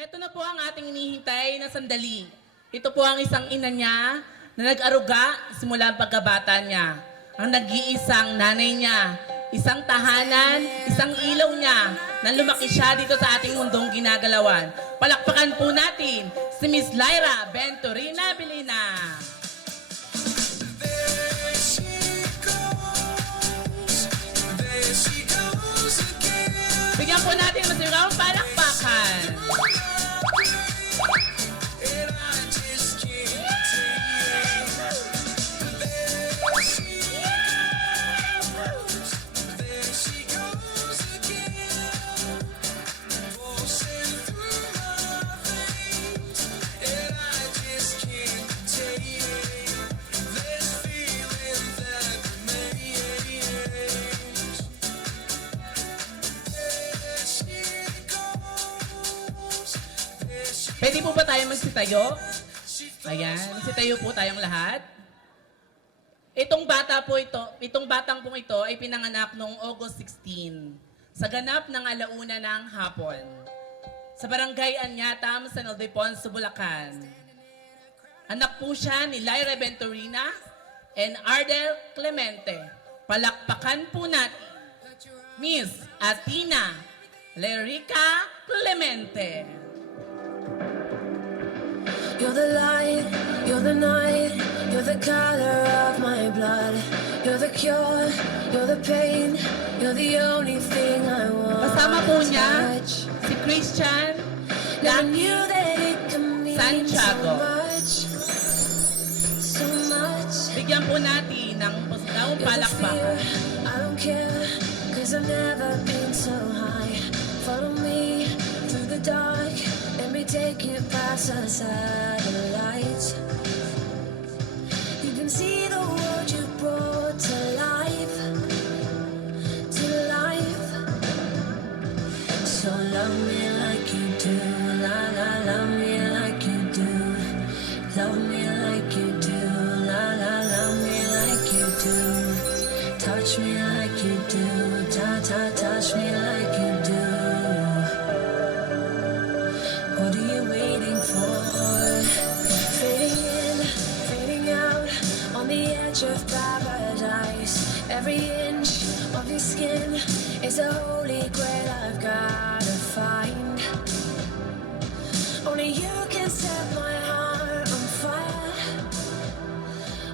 Ito na po ang ating inihintay na sandali. Ito po ang isang ina niya na nag-aruga simula ang pagkabata niya. Ang nag-iisang nanay niya, isang tahanan, isang ilaw niya na lumaki siya dito sa ating mundong ginagalawan. Palakpakan po natin si Miss Lyra Venturina Bilina. Bigyan po natin ng masigawang palakpakan. Pwede po ba tayo magsitayo? Ayan, magsitayo po tayong lahat. Itong batang pong ito ay pinanganak noong August 16 sa ganap ng alauna ng hapon sa barangay Anyatam, San Ildefonso, Bulacan. Anak po siya ni Lyra Venturina and Ardel Clemente. Palakpakan po natin Miss Athena Lerica Clemente. You're the light, you're the night, you're the color of my blood. You're the cure, you're the pain, you're the only thing I want. Kasama po to niya touch. si Christian Never Lucky knew that it could mean Santiago. so much, so much. Bigyan po natin ng pasigawang You're the fear, palakpakan. I don't care, 'cause I've never been so high. Follow me through the dark, let me take you past the satellites. You can see the world you brought to life, to life. So love me like you do, la la, love me like you do. Love me like you do, la la, love me like you do. Touch me like you do, touch me like you do. What are you waiting for? Fading in, fading out, on the edge of paradise. Every inch of your skin is a holy grail I've gotta find. Only you can set my heart on fire,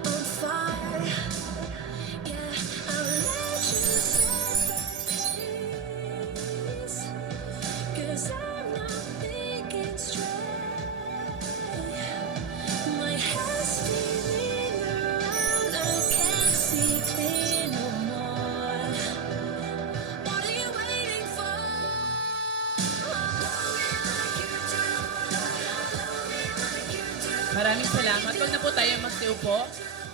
on fire. Yeah, I'll let you set the pace, 'cause I'm not thinking straight. My head's spinning around, I can't see clear no more. What are you waiting for? Love me like you do, love me like you do. Maraming salamat. Huwag na po tayo magsiupo.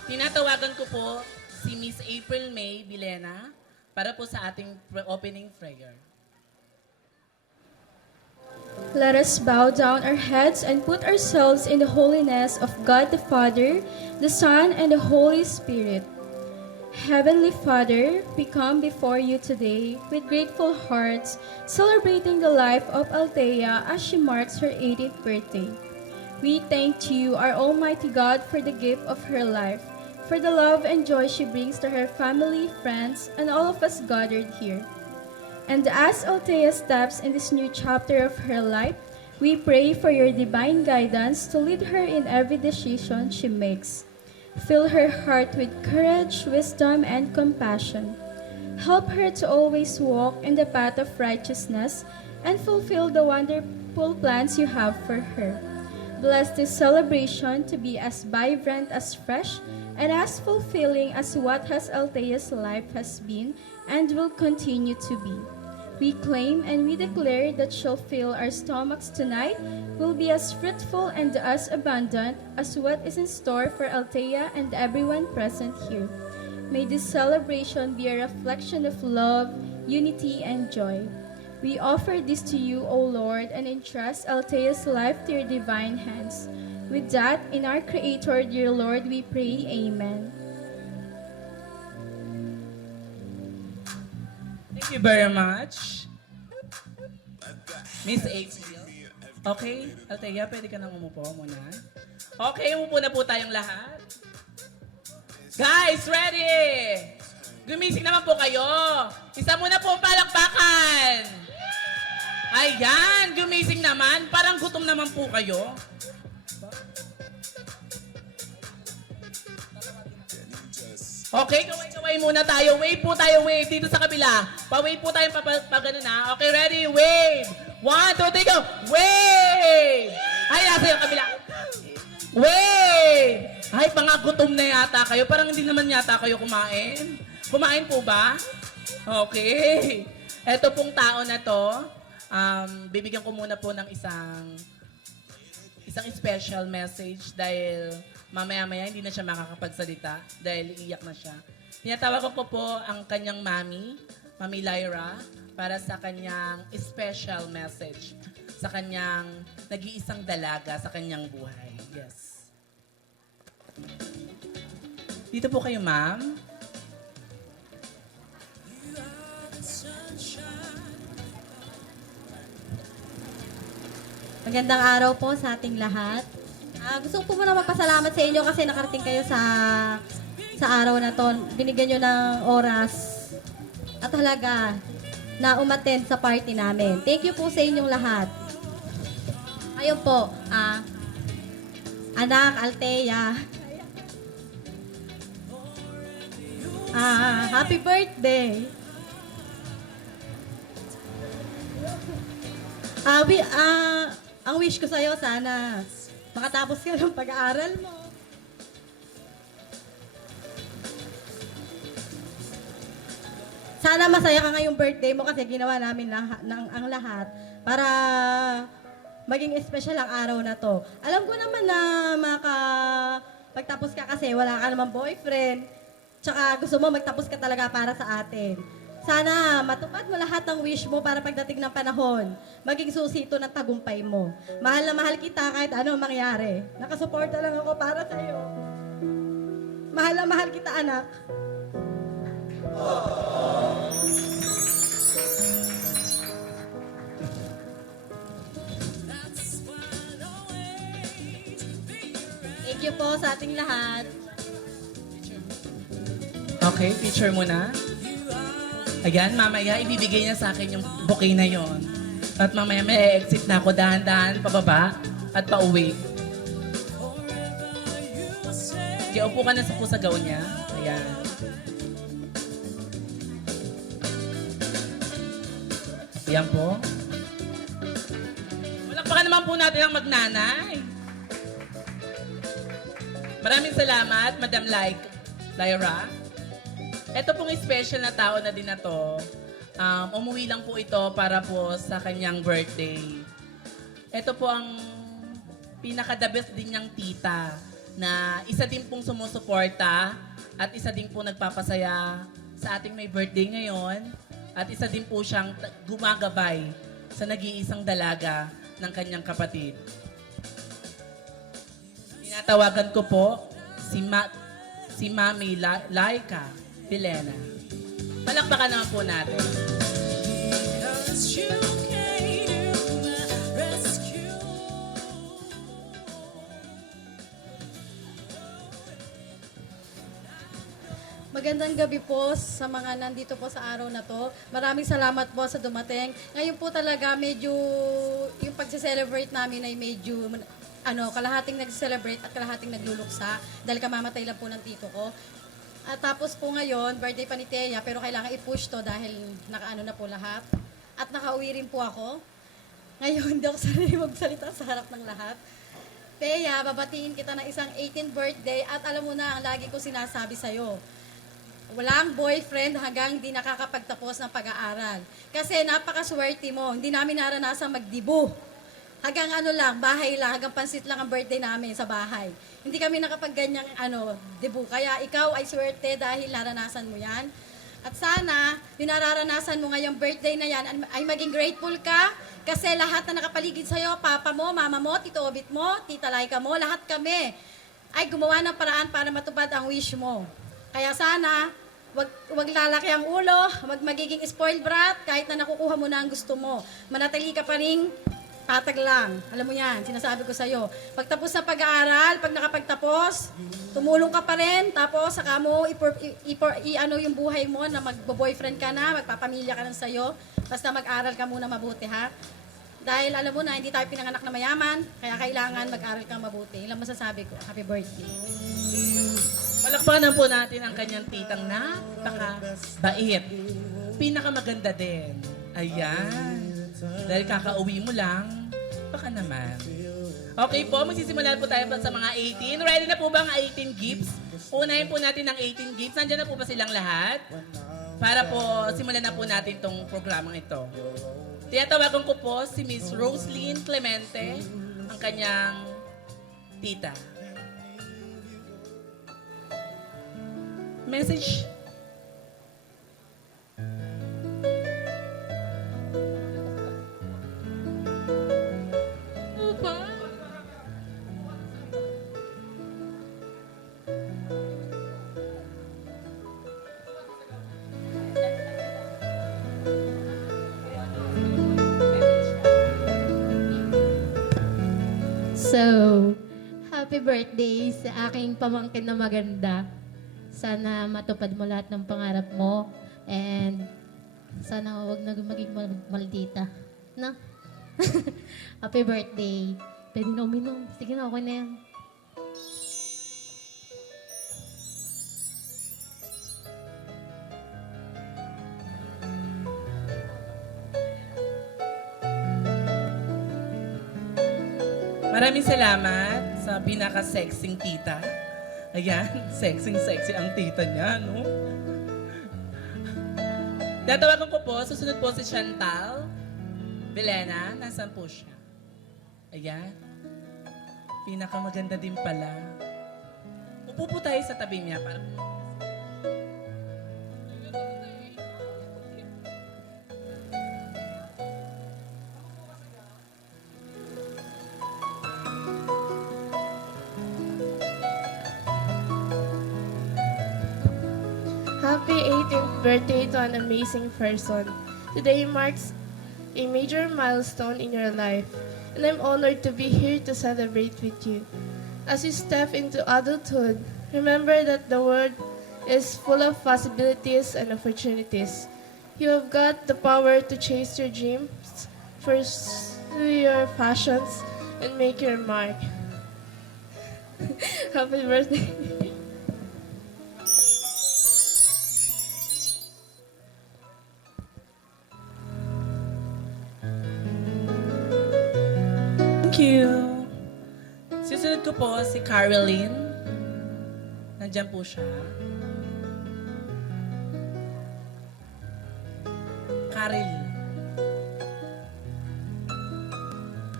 Tinatawagan ko po si Miss April May Bilena para po sa ating opening prayer. Let us bow down our heads and put ourselves in the holiness of God the Father, the Son, and the Holy Spirit. Heavenly Father, we come before you today with grateful hearts, celebrating the life of Althea as she marks her 80th birthday. We thank you, our Almighty God, for the gift of her life, for the love and joy she brings to her family, friends, and all of us gathered here. And as Althea steps in this new chapter of her life, we pray for your divine guidance to lead her in every decision she makes. Fill her heart with courage, wisdom, and compassion. Help her to always walk in the path of righteousness and fulfill the wonderful plans you have for her. Bless this celebration to be as vibrant as fresh and as fulfilling as what has Althea's life has been and will continue to be. We claim and we declare that she'll fill our stomachs tonight will be as fruitful and as abundant as what is in store for Althea and everyone present here. May this celebration be a reflection of love, unity, and joy. We offer this to you, O Lord, and entrust Althea's life to your divine hands. With that, in our Creator, dear Lord, we pray, Amen. Thank you very much. Miss April. Okay, Althea, pwede ka nang umupo muna. Okay, umupo na po tayong lahat. Guys, ready? Gumising naman po kayo. Isa muna po ang palakpakan. Ayan, gumising naman. Parang gutom naman po kayo. Okay, kaway-kaway muna tayo. Wave po tayo, wave. Dito sa kabila. Pa-wave po tayo pa ganun ha. Okay, ready? Wave. 1, 2, 3, go. Wave! Ay, nasa yung kabila. Wave! Ay, pangagutom na yata kayo. Parang hindi naman yata kayo kumain. Kumain po ba? Okay. Ito pong tao na to, bibigyan ko muna po ng isang special message dahil mamaya-maya hindi na siya makakapagsalita dahil iiyak na siya. Tinatawagan ko po ang kanyang mami, Mami Lyra, para sa kanyang special message sa kanyang nag-iisang dalaga sa kanyang buhay. Yes. Dito po kayo, ma'am. Magandang araw po sa ating lahat. Gusto ko po muna magpasalamat sa inyo kasi nakarating kayo sa araw na to. Binigyan nyo ng oras at halaga na umattend sa party namin. Thank you po sa inyong lahat. Ayun po, anak, Althea. Happy birthday! Ang wish ko sa'yo, sana makatapos ka ng pag-aaral mo. Sana masaya ka ngayong birthday mo kasi ginawa namin ang lahat para maging special ang araw na to. Alam ko naman na pagtapos ka kasi wala ka namang boyfriend, tsaka gusto mo magtapos ka talaga para sa atin. Sana matupad mo lahat ng wish mo para pagdating ng panahon, maging susi ito ng tagumpay mo. Mahal na mahal kita kahit ano mangyari. Nakasuporta lang ako para sa'yo. Mahal na mahal kita, anak. Thank you po sa ating lahat. Okay, picture mo na. Ayan, mamaya ibibigay niya sa akin yung bouquet na yon. At mamaya may exit na ako dahan-dahan pababa at pauwi. Sige, upo ka na sa pusagaw niya. Ayan. Ayan po. Walakpakan naman po natin ang magnanay. Maraming salamat, Madam Lyra. Ito pong special na tao na din na to, umuwi lang po ito para po sa kanyang birthday. Ito po ang pinaka-the best din niyang tita na isa din pong sumusuporta at isa din po nagpapasaya sa ating may birthday ngayon at isa din po siyang gumagabay sa nag-iisang dalaga ng kanyang kapatid. Tinatawagan ko po si Mami Laika Pilena. Palakpakan naman po natin. Magandang gabi po sa mga nandito po sa araw na to. Maraming salamat po sa dumating. Ngayon po talaga medyo yung pagse-celebrate namin ay medyo kalahating nag-celebrate at kalahating nagluluksa dahil kamamatay lang po ng tito ko. At tapos po ngayon, birthday pa ni Thea, pero kailangan i-push to dahil nakaano na po lahat. At nakauwi rin po ako. Ngayon, hindi ako sanay magsalita sa harap ng lahat. Thea, babatiin kita ng isang 18th birthday at alam mo na ang lagi ko sinasabi sa'yo. Walang boyfriend hanggang hindi nakakapagtapos ng pag-aaral. Kasi napakaswerte mo, hindi namin naranasan magdibu. Hanggang bahay lang, hanggang pansit lang ang birthday namin sa bahay. Hindi kami nakapag-ganyang debut. Kaya ikaw ay swerte dahil naranasan mo yan. At sana, yung nararanasan mo ngayong birthday na yan, ay maging grateful ka kasi lahat na nakapaligid sa'yo, papa mo, mama mo, tito Obit mo, tita Laika mo, lahat kami ay gumawa ng paraan para matupad ang wish mo. Kaya sana, wag lalaki ang ulo, magiging spoiled brat kahit na nakukuha mo na ang gusto mo. Manatili ka pa rin Tatag lang. Alam mo yan, sinasabi ko sa'yo. Pagtapos na pag-aaral, pag nakapagtapos, tumulong ka pa rin, tapos saka mo ano yung buhay mo na magbo-boyfriend ka na, magpapamilya ka na sa'yo. Basta mag-aral ka muna mabuti, ha? Dahil alam mo na, hindi tayo pinanganak na mayaman, kaya kailangan mag-aral kang mabuti. Ilang masasabi ko. Happy birthday. Palakpakan po natin ang kanyang titang napaka-bait. Pinakamaganda din. Ayan. Dahil kakauwi mo lang, baka naman. Okay po, magsisimula po tayo sa mga 18. Ready na po ba ang 18 gifts? Unahin po natin ang 18 gifts. Nandiyan na po ba silang lahat? Para po, simulan na po natin itong programang ito. Tiyatawagan ko po si Miss Roslyn Clemente, ang kanyang tita. Message. So, happy birthday sa aking pamangkin na maganda. Sana matupad mo lahat ng pangarap mo. And sana huwag na maging maldita. No? Happy birthday. Pwede na uminom. Sige na, okay na yan. Maraming salamat sa pinaka-sexing tita. Ayan, sexy ang tita niya, no? Tatawagan ko po, susunod po si Chantal Belena. Nasaan po siya? Ayan. Pinakamaganda din pala. Upo po tayo sa tabi niya para Happy 18th birthday to an amazing person. Today marks a major milestone in your life, and I'm honored to be here to celebrate with you. As you step into adulthood, remember that the world is full of possibilities and opportunities. You have got the power to chase your dreams, pursue your passions, and make your mark. Happy birthday. Thank you. Susunod ko po si Caroline. Nandiyan po siya. Caroline.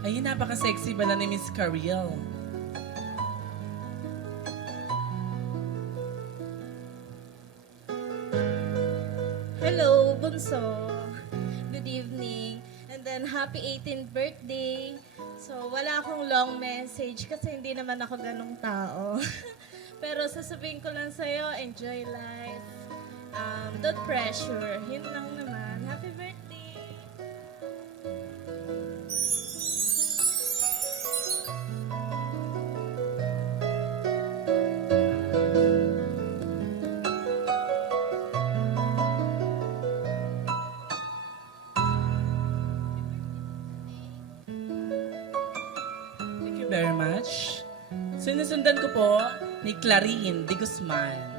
Ayun, napaka-sexy pala ni Miss Caril. Hello, Bunso. Good evening. And then, happy 18th birthday. So, wala akong long message kasi hindi naman ako ganong tao. Pero sasabihin ko lang sa'yo, enjoy life. Don't pressure. Yun lang naman. Happy birthday! Thank you very much. Sinusundan ko po ni Clarine de Guzman.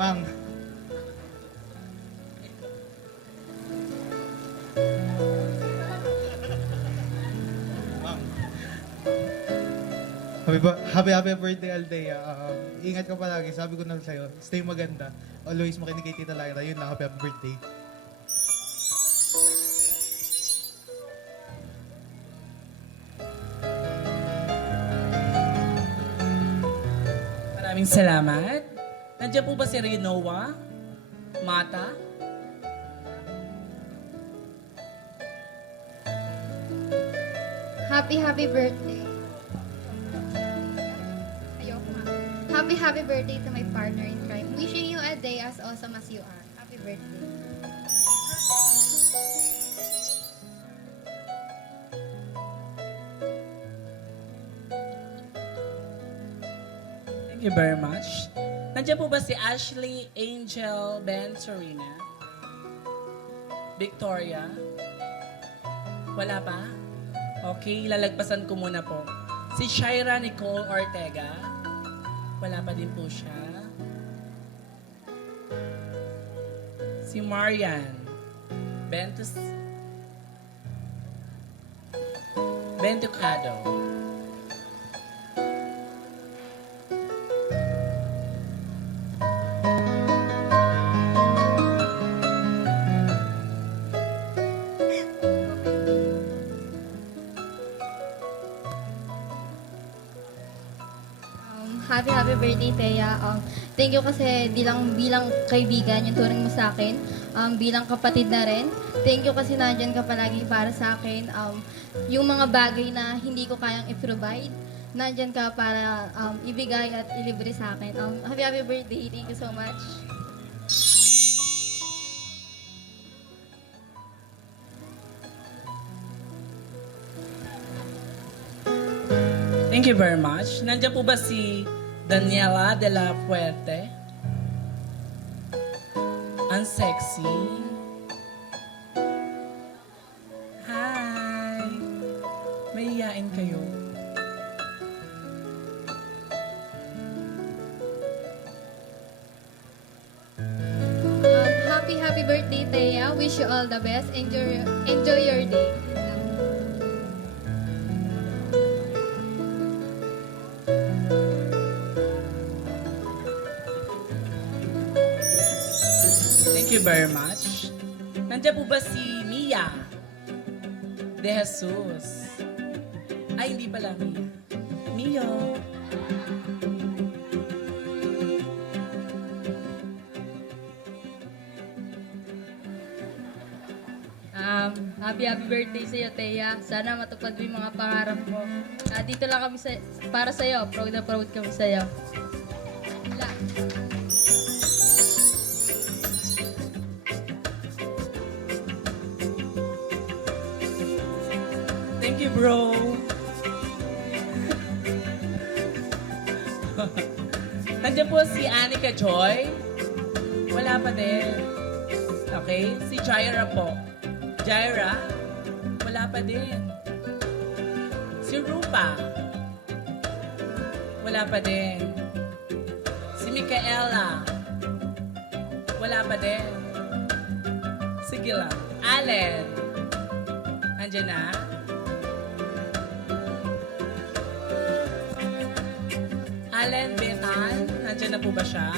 Mang. Mang. Happy birthday, Aldea. Ingat ka palagi. Sabi ko na sa'yo, stay maganda. Always makinig kay Tita Lyra. Yun lang, happy birthday. Maraming salamat. Nandiyan po ba si Rinoa? Mata? Happy birthday. Ayoko nga. Happy birthday to my partner in crime. Wishing you a day as awesome as you are. Happy birthday. Thank you very much. Nandiyan po ba si Ashley Angel Ben Serena? Victoria? Wala pa? Okay, lalagpasan ko muna po. Si Shaira Nicole Ortega? Wala pa din po siya. Si Marian Bentucado. Happy birthday, Thea. Thank you kasi bilang kaibigan, yung turing mo sa akin. Bilang kapatid na rin. Thank you kasi nandyan ka palagi para sa akin. Yung mga bagay na hindi ko kayang i-provide, nandyan ka para ibigay at ilibre sa akin. Happy birthday. Thank you so much. Thank you very much. Nandiyan po ba si Daniela de la Fuerte? Ang sexy. Hi! Mahihain kayo. Happy birthday, Thea. Wish you all the best. Enjoy your day. Thank you very much. Nandiyan po ba si Mia de Jesus? Ay, hindi pala Mia. Mio. Happy birthday sa iyo, Thea. Sana matupad mo yung mga pangarap mo. Dito lang kami para sa iyo. Proud na proud kami sa iyo. Thank you, bro. Nandiyan po si Anika Joy. Wala pa din. Okay? Si Jaira po. Jaira? Wala pa din. Si Rupa? Wala pa din. Si Micaela? Wala pa din. Sige lang. Allen? Nandiyan na? Allen Betan? Nandiyan na po ba siya?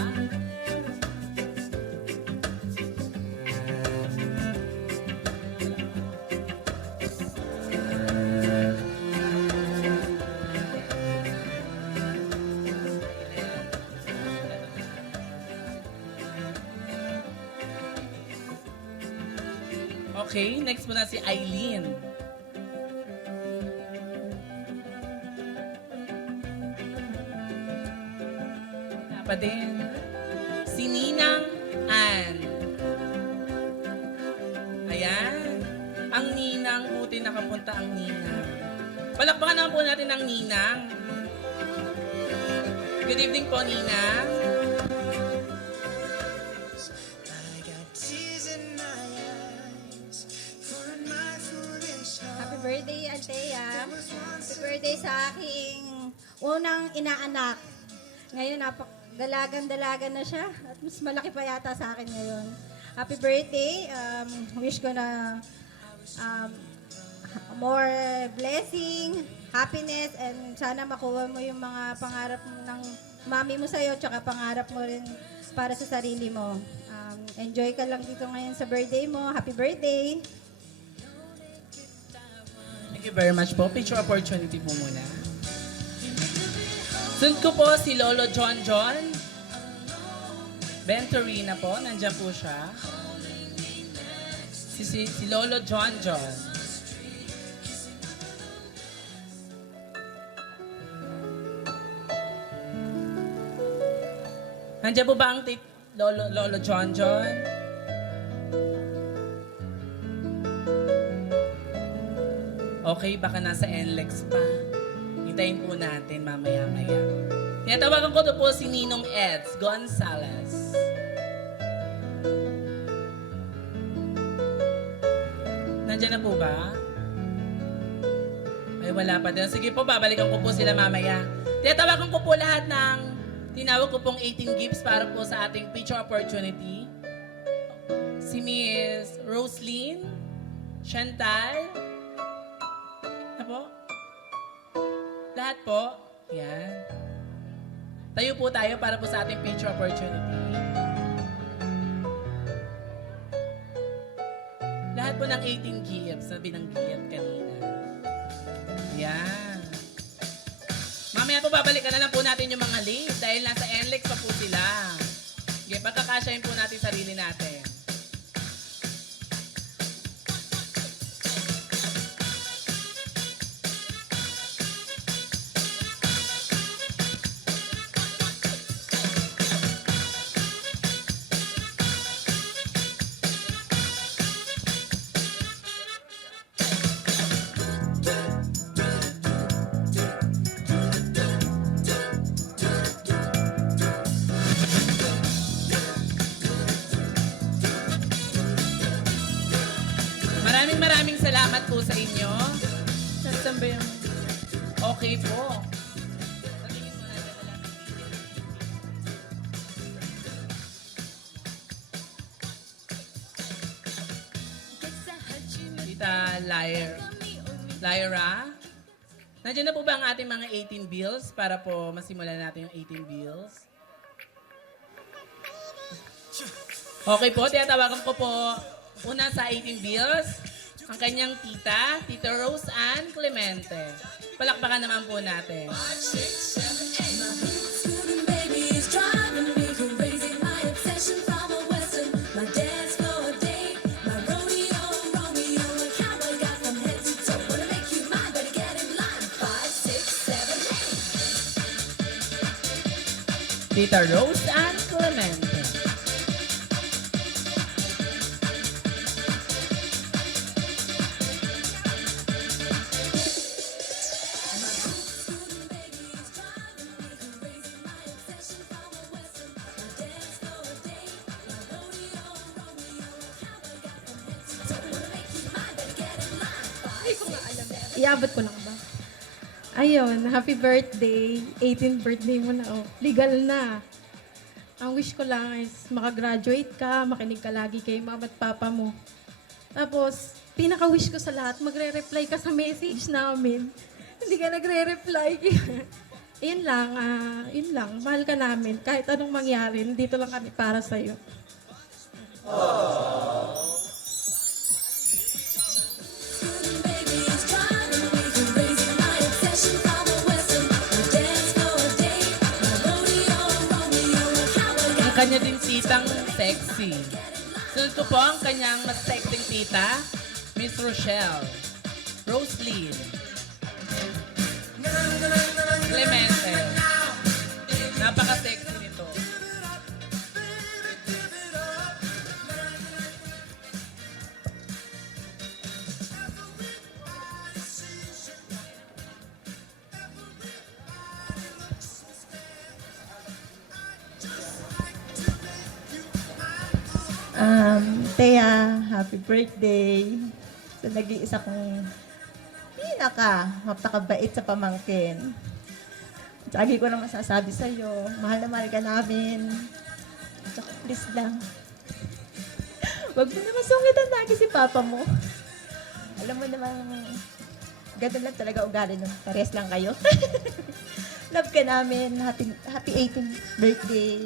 Okay, next po na si Eileen. Wala pa din. Si Ninang Ann. Ayan. Ang Ninang, buti nakapunta ang Ninang. Palakpakan naman po natin ang Ninang. Good evening po, Ninang. Happy birthday, Althea. Happy birthday sa aking unang inaanak. Ngayon, dalagan-dalaga na siya. At mas malaki pa yata sa akin ngayon. Happy birthday. Wish ko na more blessing, happiness, and sana makuha mo yung mga pangarap ng mami mo sa'yo, tsaka pangarap mo rin para sa sarili mo. Enjoy ka lang dito ngayon sa birthday mo. Happy birthday! Thank you very much po. Picture opportunity po muna. Sunod ko po si Lolo John John. Venturina po, nandiyan po siya. Si Lolo John John. Nandiyan po ba ang Lolo John John? Okay, baka nasa NLEX pa. Hintayin po natin mamaya-maya. Tinatawagan ko to po si Ninong Eds Gonzalez. Nandiyan na po ba? Ay, wala pa din. Sige po, babalikan ko po sila mamaya. Tinatawagan ko po lahat ng tinawag ko pong 18 gifts para po sa ating picture opportunity. Si Miss Roslyn, Chantal, na po? Lahat po? Yan. Tayo po tayo para po sa ating picture opportunity. Lahat po ng 18 gifts na binanggit kanina. Yan. Mamaya po babalikan na lang po natin yung mga late dahil nasa NLEX pa po sila. Okay, pagkakasyahin po natin sarili natin. Maraming salamat po sa inyo. Nasaan ba yung... Okay po. Patingin mo na dyan na lang. Tita Lyra. Nandiyan na po ba ang ating mga 18 bills para po masimulan natin yung 18 bills? Okay po, tinatawagan ko po una sa 18 bills, ang kanyang Tita Rose Ann Clemente. Palakpakan naman po natin. Tita Rose Ann Clemente. Iabot ko lang ba? Ayun, happy birthday. 18th birthday mo na, oh. Legal na. Ang wish ko lang is makagraduate ka, makinig ka lagi kay mama at papa mo. Tapos, pinaka-wish ko sa lahat, magre-reply ka sa message namin. Hindi ka nagre-reply. Yun lang. Mahal ka namin. Kahit anong mangyari, dito lang kami para sa'yo. Kanya din titang sexy. Sunod ko po ang kanyang mas sexing tita, Miss Rochelle. Roslyn. Clemente. Napaka-sexy nito. Thea, happy birthday. So, nag-iisa kong napakabait sa pamangkin. Lagi ko na masasabi sa'yo, mahal na mahal ka namin. Tsaka please lang, wag mo naman sungitan lagi si papa mo. Alam mo naman, ganun lang talaga ugali nun. Pares lang kayo. Love ka namin. Happy 18th birthday.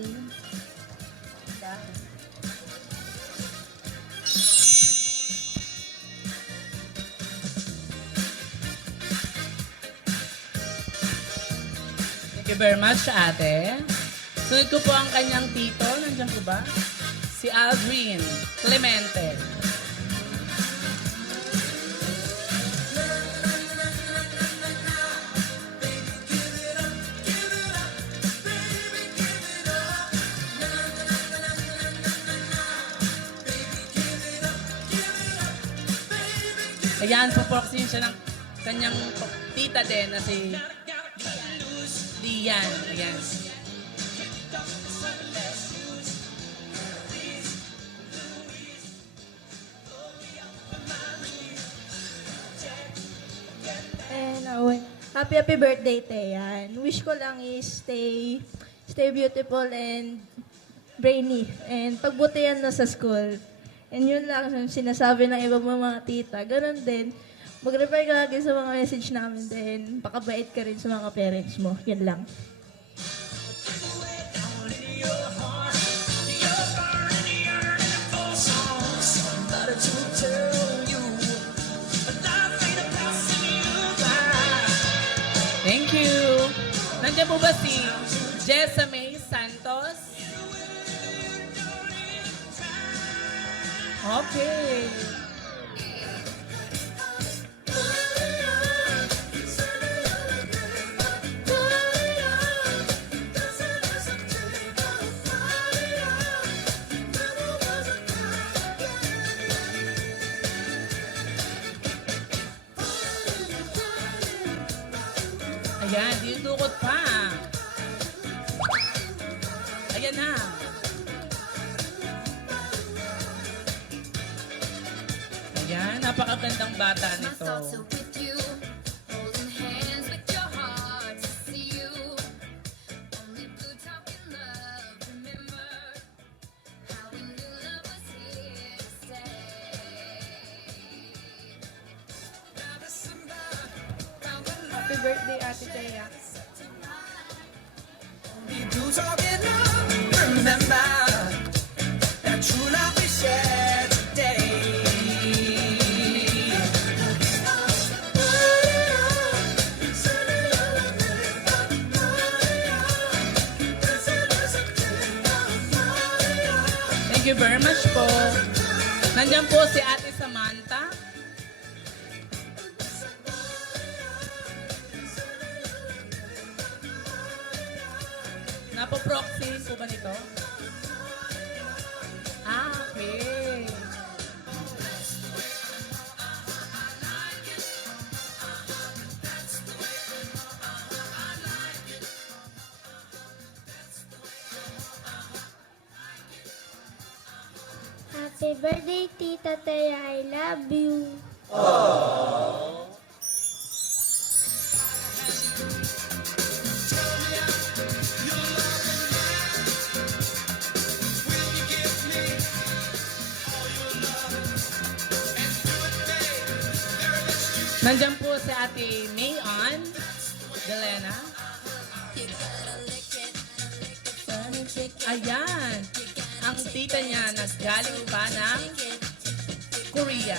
Thank you very much, ate. Sunod ko po ang kanyang tito. Nandiyan po ba? Si Aldrin Clemente. Ayan, puproxyin siya ng kanyang tita din na si Lian. Ayan. And happy birthday, Teyan. Wish ko lang is stay beautiful and brainy. And pagbutihan na sa school. And yun lang ang sinasabi ng iba mga tita. Ganon din. Mag-refer ka lagi sa mga message namin din. Pakabait ka rin sa mga parents mo. Yun lang. Thank you. Nandiyan po ba si Jessamay Santos? Okay. Ayan, dinudukot pa. Ayan na. Ayan, napakagandang bata nito. Happy birthday, Ate Thea. Thank you very much po. Nandiyan po si Ate Samantha. Napo-proxy po ba nito? Ah, okay. Happy birthday, Tita Thea. I love you. Nandiyan po si Ate Mayon Delena. Ayan. Ang tita niya naggaling pa ng Korea.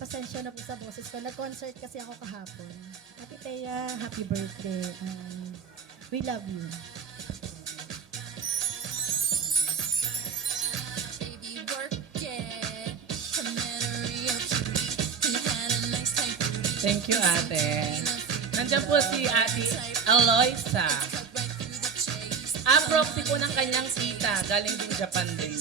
Pasensya na po sa boses ko. Nag-concert kasi ako kahapon. Happy Thea, happy birthday. We love you. Thank you, ate. Nandiyan po si Ate Aloysa. Proxy po ng kanyang tita. Galing din Japan din.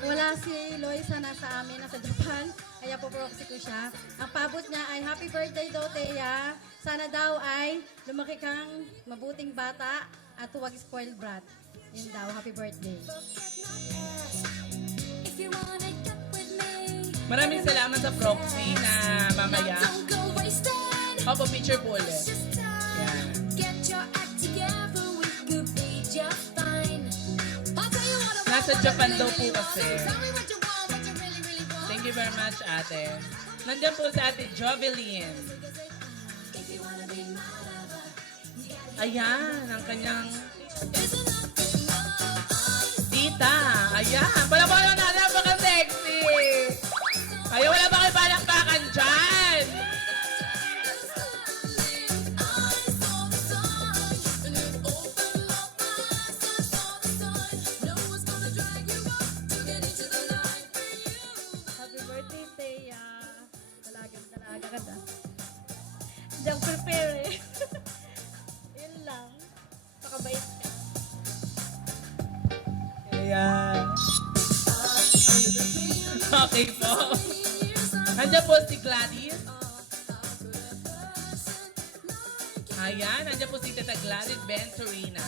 Wala si Loisa nasa amin, nasa Japan. Kaya po proxy ko siya. Ang pabot niya ay happy birthday daw, Thea. Sana daw ay lumaki kang mabuting bata at huwag spoiled brat. Yun daw, happy birthday. Maraming salamat sa proxy na mamaya. Opo, picture po ulit. Yan. Nasa Japan daw po kasi. Thank you very much, ate. Nandiyan po si Ate Jovelyn. Ayan, ang kanyang tita. Ayan, palabalan natin. Ay, wala ba kayo palakpakan dyan? Happy birthday, Thea. Talaga ka na. Hindi ako prepare eh. Yun lang. Pakabait ka. Ayan. Okay po. Nandiyan po si Gladys. Ayan, nandiyan po si Tita Gladys Venturina.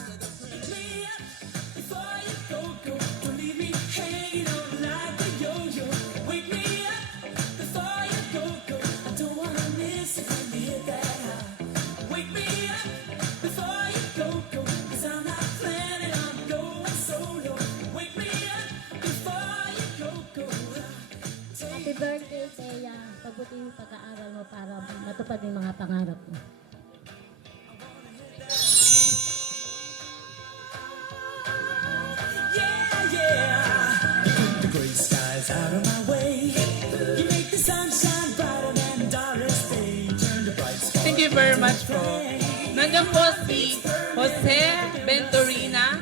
Happy birthday, Thea. Pabuti yung pag-aaral mo para matupad yung mga pangarap mo. Thank you very much po. Nandiyan po si Jose Venturina.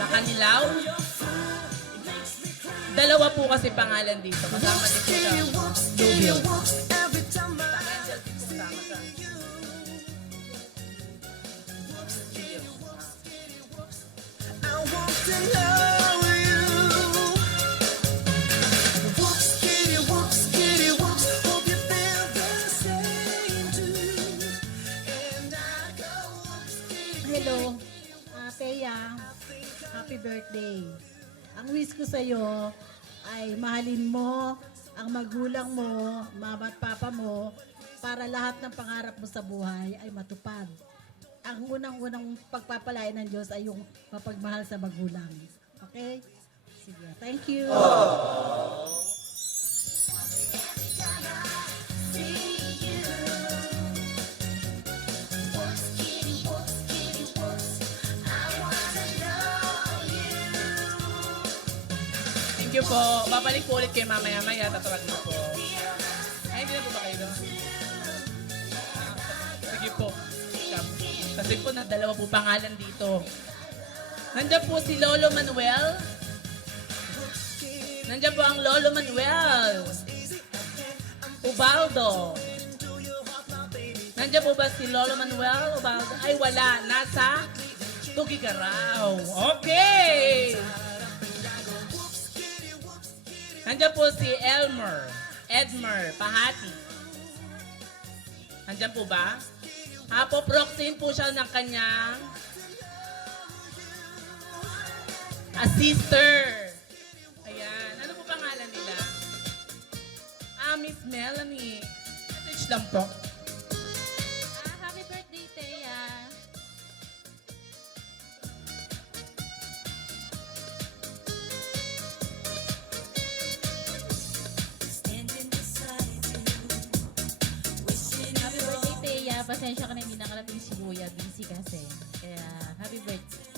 Lakanilaw. Dalawa po kasi pangalan dito. Kasama din po siya. Dubyo. Hello, Thea. Happy birthday. Ang wish ko sa'yo ay mahalin mo ang magulang mo, mama at papa mo, para lahat ng pangarap mo sa buhay ay matupad. Ang unang-unang pagpapalain ng Diyos ay yung mapagmahal sa magulang. Okay? Sige. Thank you. Thank you po. Babalik po ulit kayo mamaya-maya. Tatawag na po. Ay, hindi na po ba kayo doon? Sige po. Kasi po na dalawa po pangalan dito. Nandiyan po si Lolo Manuel. Nandiyan po ang Lolo Manuel. Ubaldo. Nandiyan po ba si Lolo Manuel Ubaldo? Ay, wala. Nasa Tugigaraw. Okay! Nandiyan po si Edmer Pahati. Nandiyan po ba? Poproxyin po siya ng kanyang sister. Ayan. Ano po pangalan nila? Miss Melanie. Message lang po. Happy birthday, Thea. Happy birthday, Thea. Pasensya ka na hindi nakarating si Kuya. Busy kasi. Kaya, happy birthday.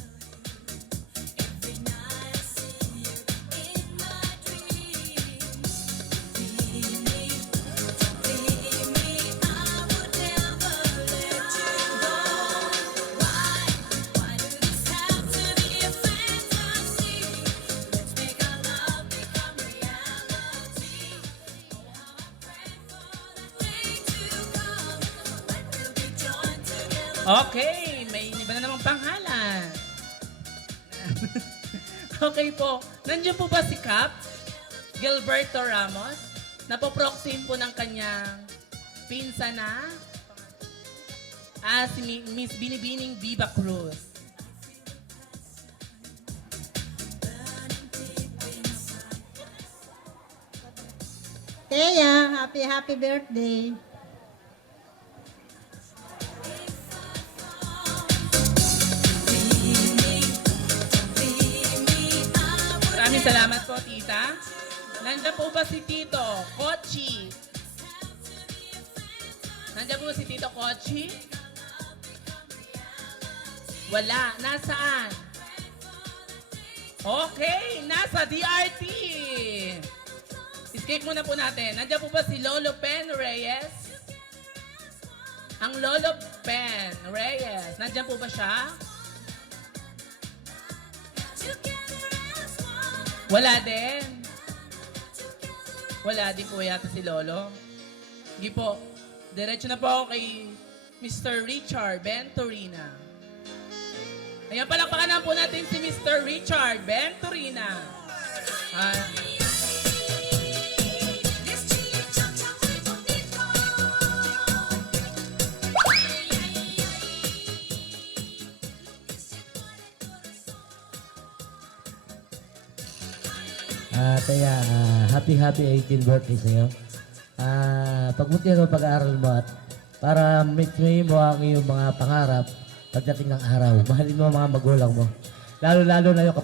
Okay, may iba na namang pangalan. Okay po. Nandiyan po ba si Cap? Gilberto Ramos? Napoproxyin po ng kanyang pinsa na? Si Miss Binibining Viva Cruz. Thea, happy birthday. Maraming salamat po, tita. Nandiyan po ba si Tito Kochi? Nandiyan po si Tito Kochi? Wala. Nasaan? Okay, nasa DRT. skip muna po natin. Nandiyan po ba si Lolo Pen Reyes? Ang Lolo Pen Reyes. Nandiyan po ba siya? Wala din. Wala din po yata si Lolo. Hindi po. Diretso na po ako kay Mr. Richard Venturina. Ayan, palakpakan na po natin si Mr. Richard Venturina. Kaya happy 18th birthday sa'yo. Pagbuti mo pag-aaral mo at para meet mo ang iyong mga pangarap pagdating ng araw. Mahalin mo ang mga magulang mo. Lalo-lalo na yung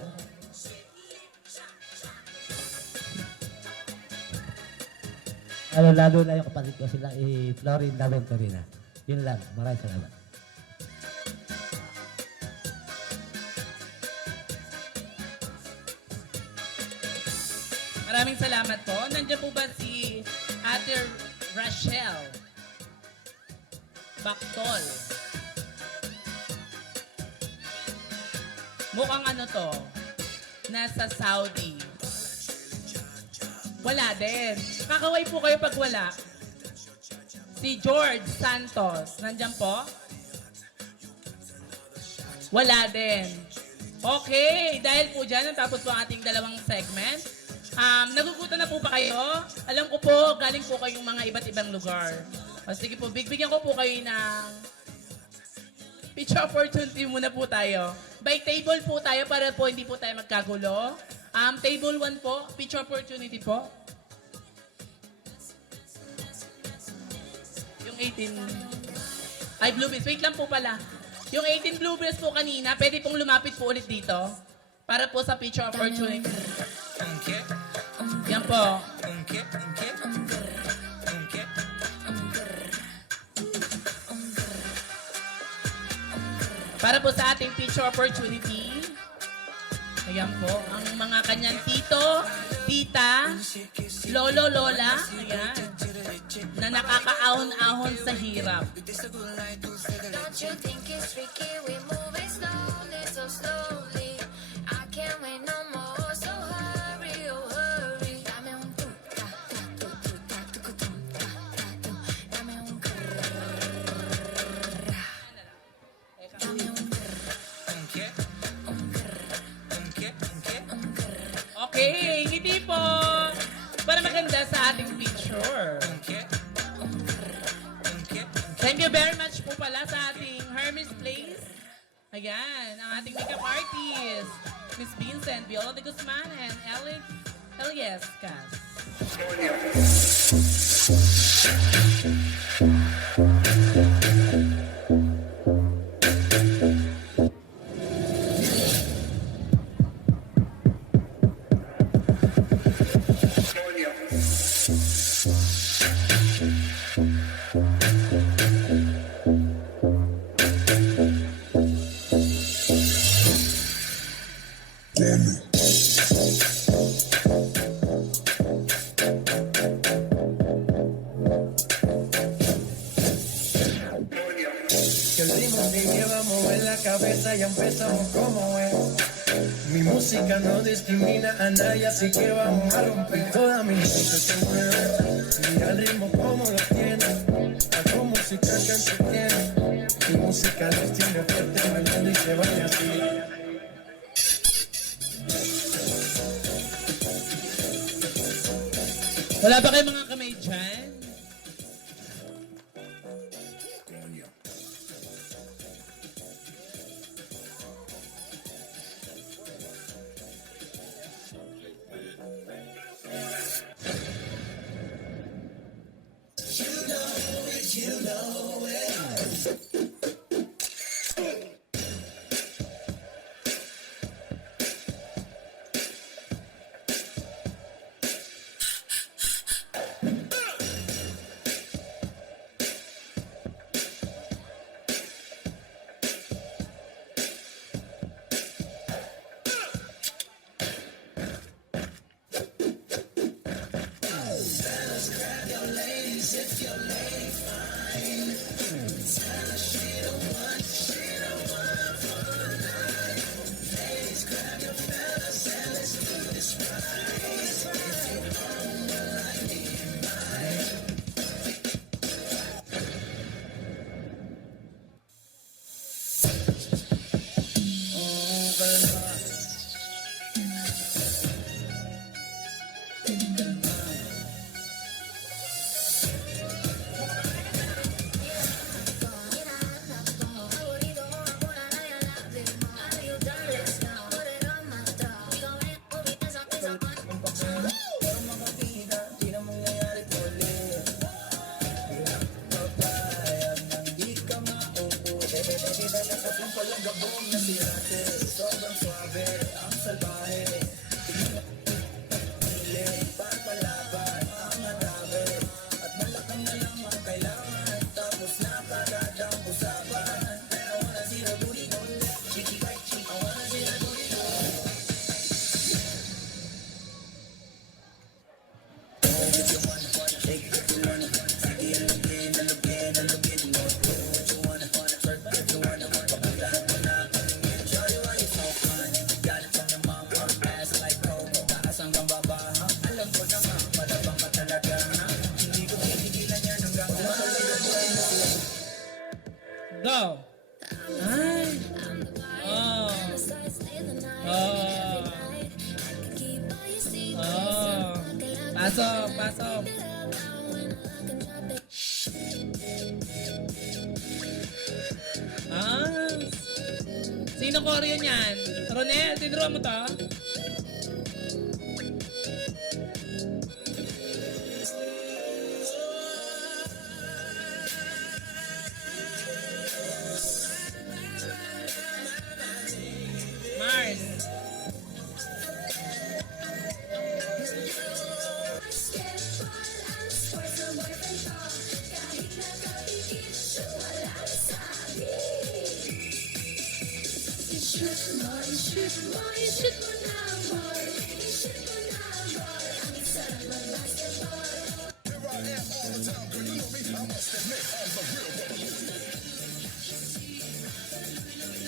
lalo-lalo na yung kapatid ko sila Florinda Venturina. Yun lang. Maraming salamat. Maraming salamat po. Nandiyan po ba si Ate Rachel Baktol? Mukhang ano to, nasa Saudi. Wala din. Kakaway po kayo pag wala. Si George Santos, nandiyan po? Wala din. Okay, dahil po dyan, natapos po ang ating dalawang segment. Nagugutan na po ba kayo? Alam ko po, galing po kayong mga iba't ibang lugar. O sige po, bigyan ko po kayo ng picture opportunity muna po tayo. By table po tayo para po hindi po tayo magkagulo. Table 1 po, picture opportunity po. Yung 18... Ay, blueberries. Wait lang po pala. Yung 18 blueberries po kanina, pwede pong lumapit po ulit dito para po sa picture opportunity. Yan po. Para po sa ating picture opportunity. Ayan po, ang mga kanyang tito, tita, lolo, lola, ayan, na nakakaahon-ahon sa hirap. Don't you think it's tricky? We're moving slowly, so slowly. I can't wait no more, so hurry, oh hurry. Dame un tu, ta, ta, tu, tu, ta, tu, tu, tu, ta, ta, tu. Dame un grrrr. Dame un Okay, ngiti po. Para maganda sa ating picture. Thank you very much po pala sa ating Hermes Place. Ayan, ang ating makeup artist, Miss Vincent, Viola de Guzman, and Elias Cas. Que el ritmo te lleva a mover la cabeza y empezamos como es. Mi música no discrimina a nadie, así que vamos a romper. Toda mi gente se mueve. Mira el ritmo como lo tiene. Hago música que entretiene. Mi música los tiene fuerte bailando y se baila así. Wala ba kayo mga kamay dyan? Go. Ay. Oh. Oh. Oh. Pasok, pasok. Ah. Sino Korean yan? Ronel, tinuro mo to? Mars.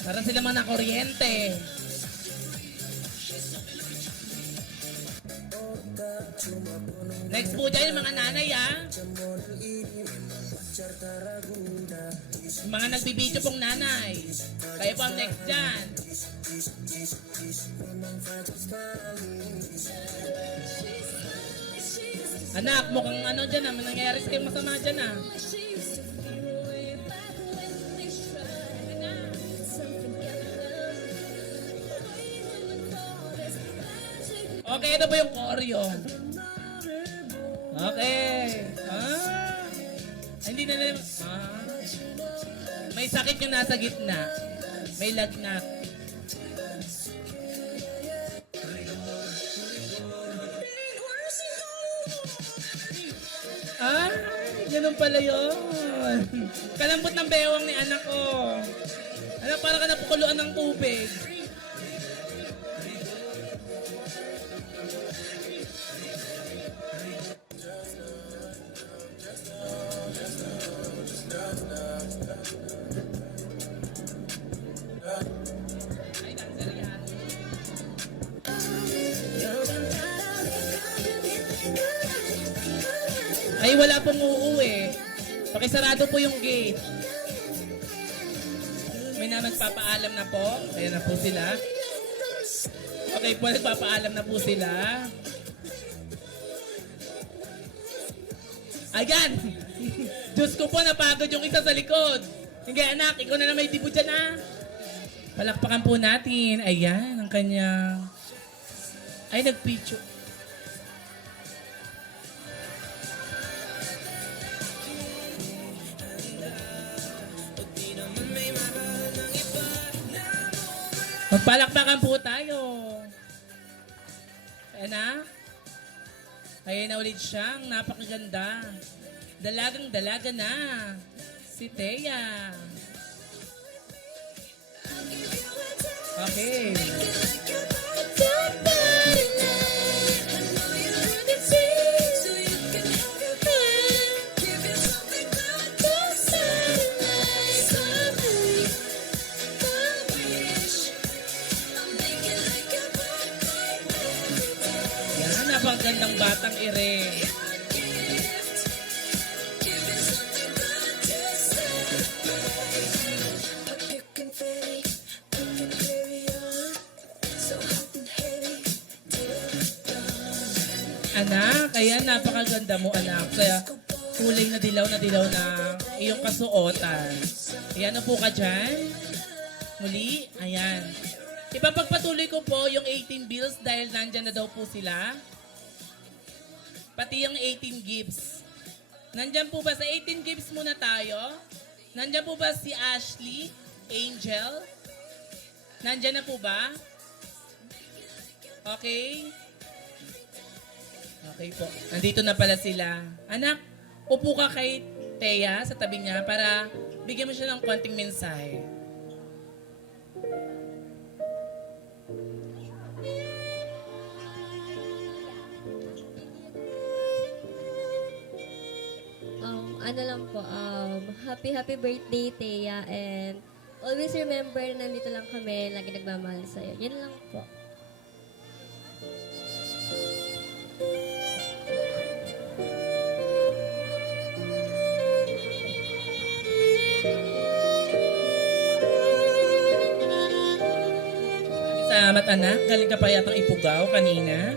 Para sila mga nakuryente. Next po dyan yung mga nanay Yung mga nagbibideo pong nanay. Kayo po ang next dyan. Anak, mukhang ano dyan may nangyayari sa'yo masama dyan Okay, ito po yung choreo. Okay. Hindi na lang. May sakit yung nasa gitna. May lagnat. Ganun pala yun. Kalambot ng bewang ni anak ko. Anak, parang ka napukuluan ng tubig. Ay, wala pong uuwi. Pakisarado po yung gate. May na nagpapaalam na po. Ayan na po sila. Okay po, nagpapaalam na po sila. Ayan! Diyos ko po, napagod yung isa sa likod. Sige anak, ikaw na may dibo dyan Palakpakan po natin. Ayan, ang kanya. Ay, nagpicture. Magpalakpakan po tayo. Ayan na. Ayan na ulit siyang napakaganda. Dalagang dalaga na. Si Thea. Okay. Napakagandang batang ire. Anak, kaya napakaganda mo anak. Kaya kulay na dilaw na iyong kasuotan. Ayan, po ka dyan. Muli, ayan. Ipapagpatuloy ko po yung 18 bills dahil nandyan na daw po sila. Pati yung 18 gifts. Nandyan po ba sa 18 gifts muna tayo? Nandyan po ba si Ashley, Angel? Nandyan na po ba? Okay. Okay po. Nandito na pala sila. Anak, upo ka kay Thea sa tabi niya para bigyan mo siya ng konting mensahe. Ano lang po, happy birthday, Thea, and always remember na nandito lang kami, lagi nagmamahal sa'yo. Yun lang po. salamat anak. Galing ka pa yatang Ipugaw kanina.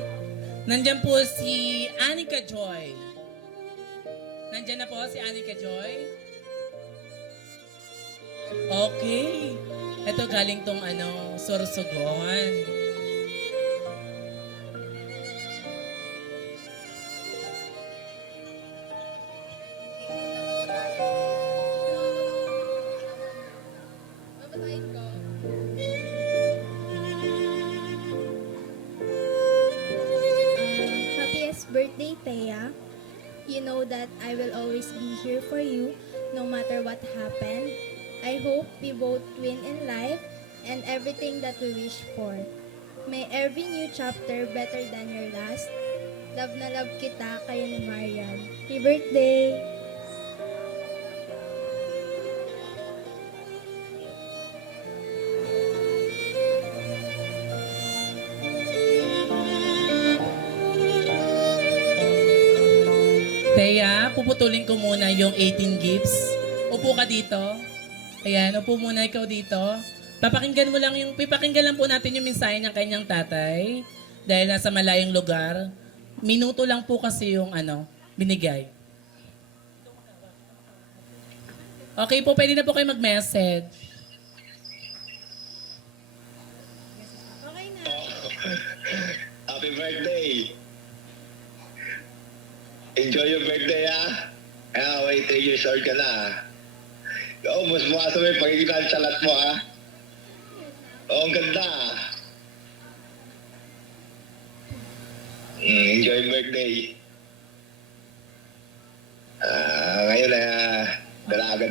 Nandyan po si Anika Joy. Nandyan na po si Anika Joy. Okay. Ito galing tong Sorsogon. Happiest birthday, Thea. You know that I will always be here for you no matter what happened. I hope we both win in life and everything that we wish for. May every new chapter better than your last. Love na love kita, kayo ni Marian. Happy birthday! Thea, puputulin ko muna yung 18 gifts. Upo ka dito. Ayan, upo muna ikaw dito. Papakinggan lang po natin yung mensahe ng kanyang tatay. Dahil nasa malayong lugar. Minuto lang po kasi yung binigay. Okay po, pwede na po kayo mag-message. Okay na. Happy birthday! Enjoy your birthday, ha? Wait, 3 years old ka na, mas bukas mo yung pagiging salat mo, ha? Ang ganda, enjoy your birthday. Ngayon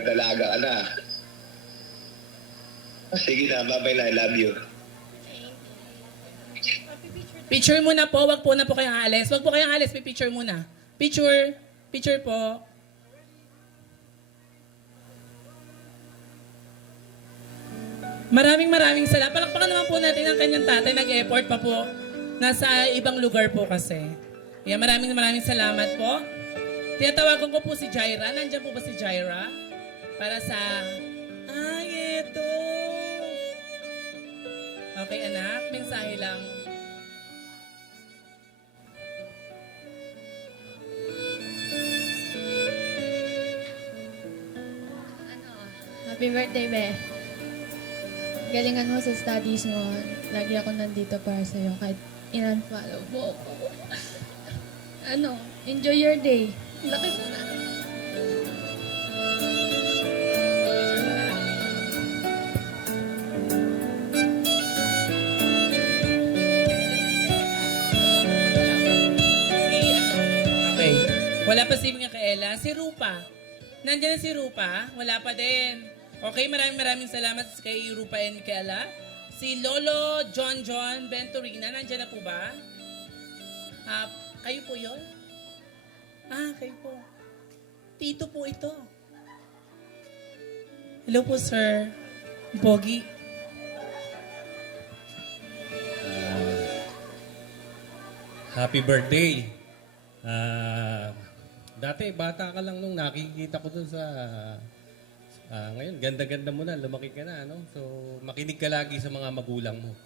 dalaga ka na. Sige na, bye-bye na, I love you. Picture muna po, wag po na po kayong aalis. Wag po kayong aalis, picture muna. Picture po. Maraming salamat. Palakpakan naman po natin ang kanyang tatay. Nag-effort pa po. Nasa ibang lugar po kasi. Kaya maraming salamat po. Tinatawagan ko po si Jaira. Nandiyan po ba si Jaira? Para sa... eto. Okay, anak. Mensahe lang. Happy birthday, Be. Galingan mo sa studies mo. Lagi ako nandito para sa'yo kahit in-unfollow mo ako. Enjoy your day. Laki mo na. Okay. Wala pa si Micaela. Si Rupa. Nandiyan na si Rupa. Wala pa din. Okay, maraming salamat kay Rupa and Micaela. Si Lolo John Venturina. Nandiyan na po ba? Kayo po yun? Kayo po. Tito po ito. Hello po, sir. Pogi. Happy birthday. Dati, bata ka lang nung nakikita ko dun sa... ngayon, ganda-ganda mo na, lumaki ka na, no? So, makinig ka lagi sa mga magulang mo.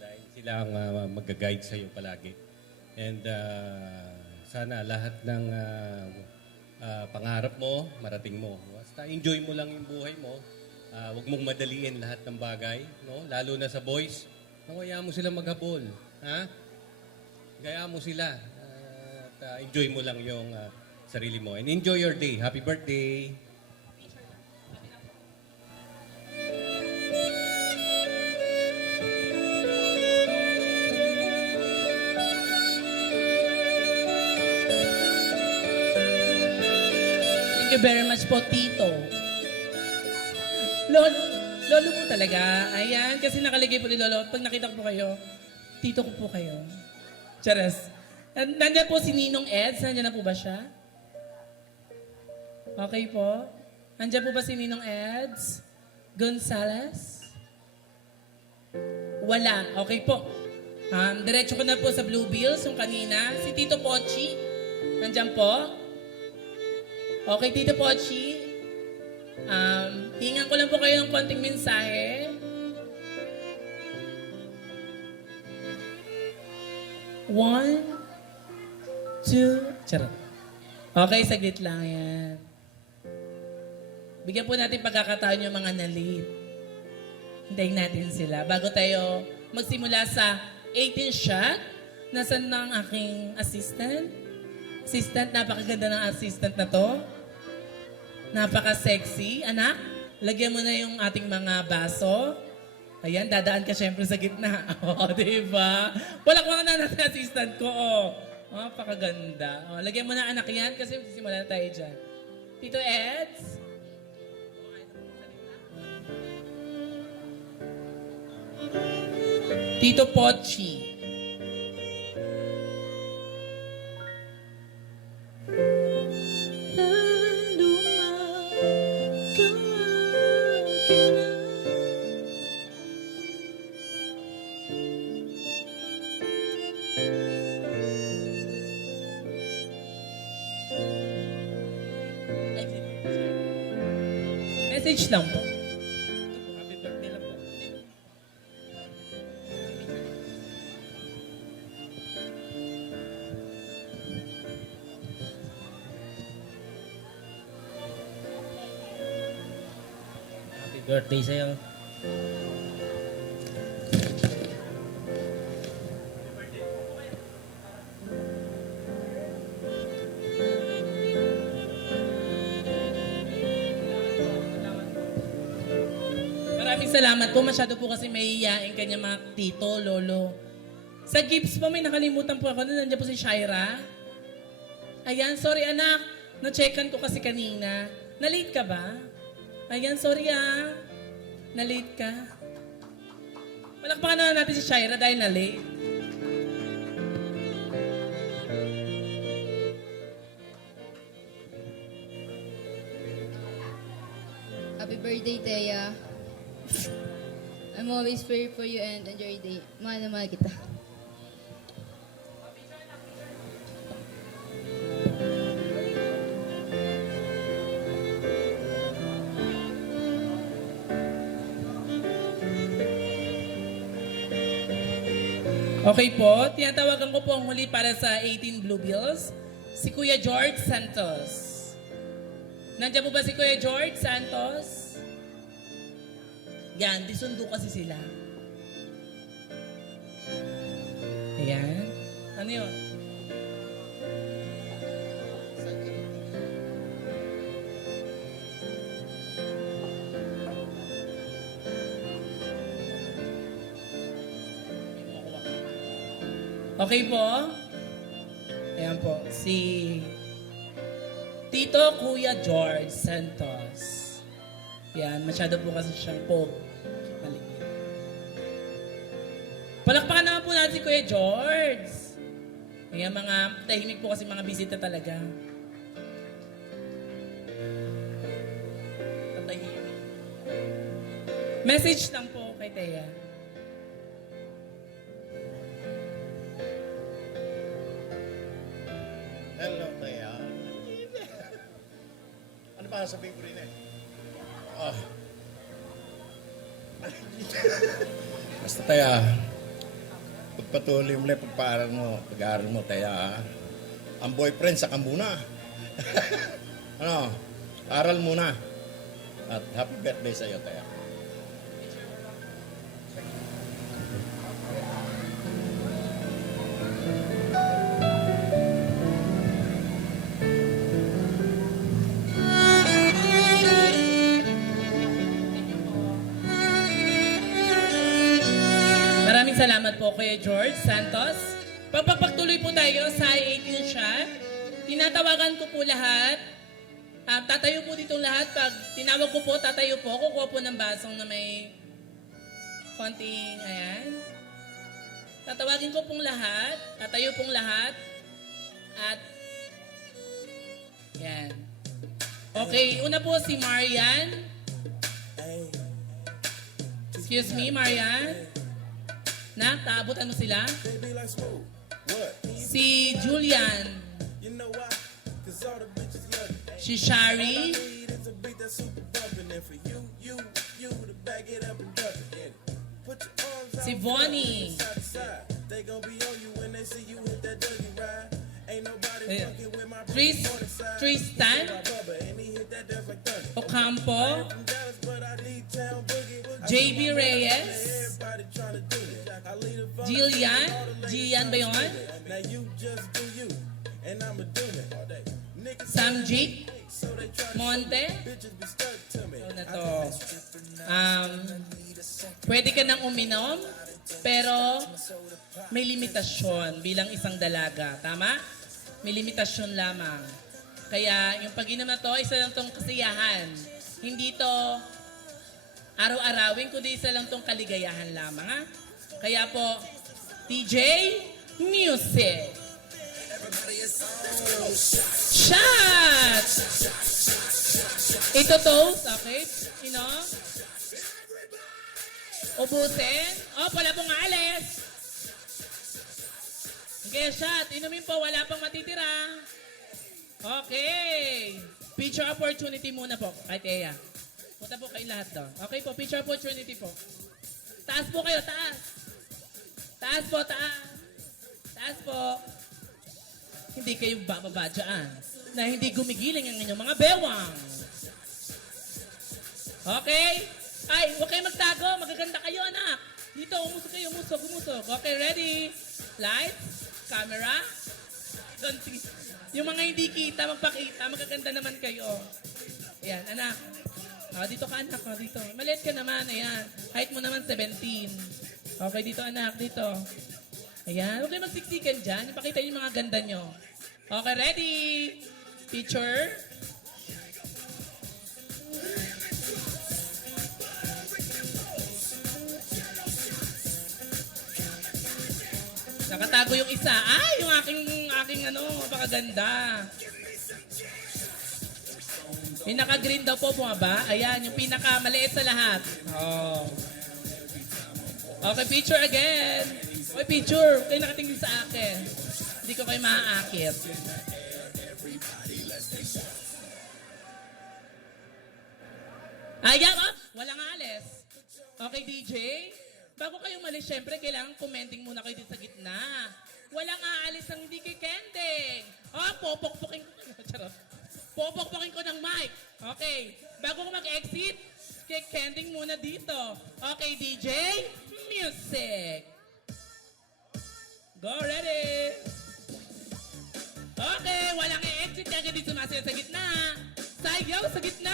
Dahil sila ang mag-guide sa'yo palagi. And sana lahat ng pangarap mo, marating mo. Basta enjoy mo lang yung buhay mo. Huwag mong madaliin lahat ng bagay, no? Lalo na sa boys. Kaya mo sila maghabol. Gaya mo sila. Enjoy mo lang yung sarili mo. And enjoy your day. Happy birthday! Thank you very much po, Tito. Lolo po talaga. Ayan, kasi nakaligay po ni Lolo. Pag nakita ko po kayo, Tito ko po kayo. Charas. Nandiyan po si Ninong Eds. Nandiyan na po ba siya? Okay po. Nandiyan po ba si Ninong Eds? Gonzales? Wala. Okay po. Diretso ko na po sa Blue Bills, yung kanina. Si Tito Pochi. Nandiyan po. Okay, Tito Pochi. Hingan ko lang po kayo ng konting mensahe. 1, 2, charot. Okay, saglit lang yan. Bigyan po natin pagkakataon yung mga na-late. Hintayin natin sila bago tayo magsimula sa 18th shot. Nasaan na ang aking assistant? Assistant, napakaganda ng assistant na to. Napaka-sexy. Anak, lagyan mo na yung ating mga baso. Ayan, dadaan ka syempre sa gitna. O, diba? Palakpakan na natin assistant ko. Napakaganda. O, lagyan mo na anak yan kasi sisimula na tayo dyan. Tito Eds? Tito Pochi. Message lang po. Happy birthday lang po. Happy birthday sa'yo. Maraming salamat po. Masyado po kasi mahihiyain kanya mga tito, lolo. Sa gifts po, may nakalimutan po ako. Nandiyan po si Shaira. Ayan, sorry anak. Na-checkan ko kasi kanina. Na-late ka ba? Ayan, sorry ah. Na-late ka. Palakpakan na natin si Shaira dahil na-late. Happy birthday, Thea. I'm always praying for you and enjoy your day. Mahal na mahal kita. Okay po, tinatawagan ko po ang huli para sa 18 Blue Bills, si Kuya George Santos. Nandiyan po ba si Kuya George Santos? Yan, disundo kasi sila. Ayan. Ano yun? Okay po? Ayan po. Si Tito Kuya George Santos. Yan, masyado po kasi siyang maliit. Palakpakan naman po natin si Kuya George. Ayan, mga tahimik po kasi mga bisita talaga. Tahimik. Message lang po kay Thea. Hello, Taya. Ano ba sabihin ko rin eh? Oh. Basta Taya, pagpatuloy mo lang pag-aaral mo, Taya. Ang boyfriend, saka muna. Ano, aral muna. At happy birthday sa'yo, Taya. Maraming salamat po Kuya George Santos. Pagpapatuloy po tayo sa 18 shot. Tinatawagan ko po lahat. Tatayo po ditong lahat. Pag tinawag ko po, tatayo po. Kukuha po ng basong na may konting, ayan. Tatawagin ko pong lahat. Tatayo pong lahat. At, yan. Okay, una po si Marian. Excuse me, Marian. Nak, taabutan mo sila? Si Julian. Si Shari. Si Bonnie. Ayan. Tristan Ocampo, JB Reyes, Jillian ba yun? Sam Jake Monte. Ano na to? Pwede ka nang uminom, pero may limitasyon bilang isang dalaga. Tama? May limitasyon lamang. Kaya yung pag-inom na to, isa lang tong kasiyahan. Hindi to araw-arawin, kundi isa lang tong kaligayahan lamang. Ha? Kaya po, DJ Music. Shot! Ito toast, okay? Ubusin. Wala pong alis. Okay, shot. Inumin po, wala pang matitira. Okay. Picture opportunity muna po, kay Thea. Punta po kayo lahat doon. Okay po, picture opportunity po. Taas po kayo, taas. Taas po, taas. Taas po. Hindi kayo bababa dyan na hindi gumigiling ang inyong mga bewang. Okay? Ay, huwag kayo magtago. Magaganda kayo, anak. Dito, umusog kayo. Umusog. Okay, ready? Lights, camera. Yung mga hindi kita, magpakita. Magaganda naman kayo. Ayan, anak. Dito ka, anak. Dito. Maliit ka naman. Ayan. Height mo naman 17. Okay, dito, anak. Dito. Ayan. Huwag kayo magsiksikan dyan. Ipakita yung mga ganda nyo. Okay, ready? Picture. Nakatago yung isa. Ay, yung aking napakaganda. Yung naka-green daw po, bumaba. Ayan, yung pinaka-maliit sa lahat. Oh. Okay, picture again. Okay, picture. Kayo nakatingin sa akin. Hindi ko kayo maaakit. Ayan, walang alis. Okay, DJ? Bago kayo malis, syempre, kailangan commenting muna kayo dito sa gitna. Walang aalis ang hindi kay Kending. Popokpokin ko. Charot. Popokpokin ko ng mic. Okay. Bago ko mag-exit, kay Kending muna dito. Okay, DJ, music. Go, ready? Okay, walang i-exit kaya dito sumasayaw sa gitna. Sayaw sa gitna.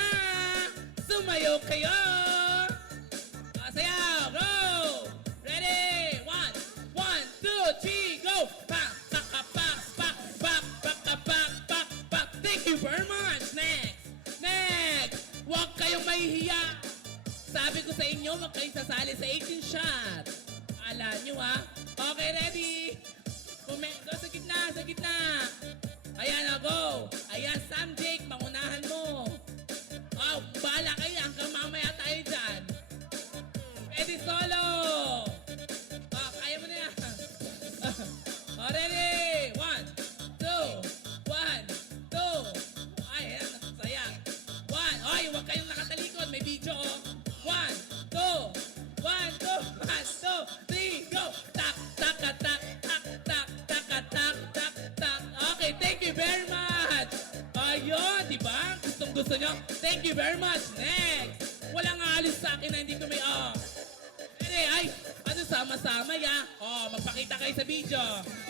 Sumayaw kayo. Sayaw, go! Ready? 1, 2, 3, go! Pak, pak, pak, pak, pak, pak, pak, pak, pak, pak. Thank you very much. Next. Huwag kayong mahihiya. Sabi ko sa inyo, huwag kayong sasali sa 18 shot. Alam nyo, ha? Okay, ready? Go sa gitna. Ayan na, go. Ayan, Sam Jake, mangunahan mo. Bahala kayo hanggang mamaya tayo dyan. Ready, solo. Kaya mo na yan. Ready? 1, 2, 1, 2. Ay, ayan, saya. 1. Ay, huwag kayong nakatalikod. May video, 1, 2, 1, 2, 1, 2, 3, go. Tak, tak, tak, tak, tak, tak, tak, tak, tak, tak. Okay, thank you very much. Ayun, di ba? Gusto nyo? Thank you very much. Next. Walang aalis sa akin na hindi ko may, Ay, sama-sama ya. Magpakita kayo sa video.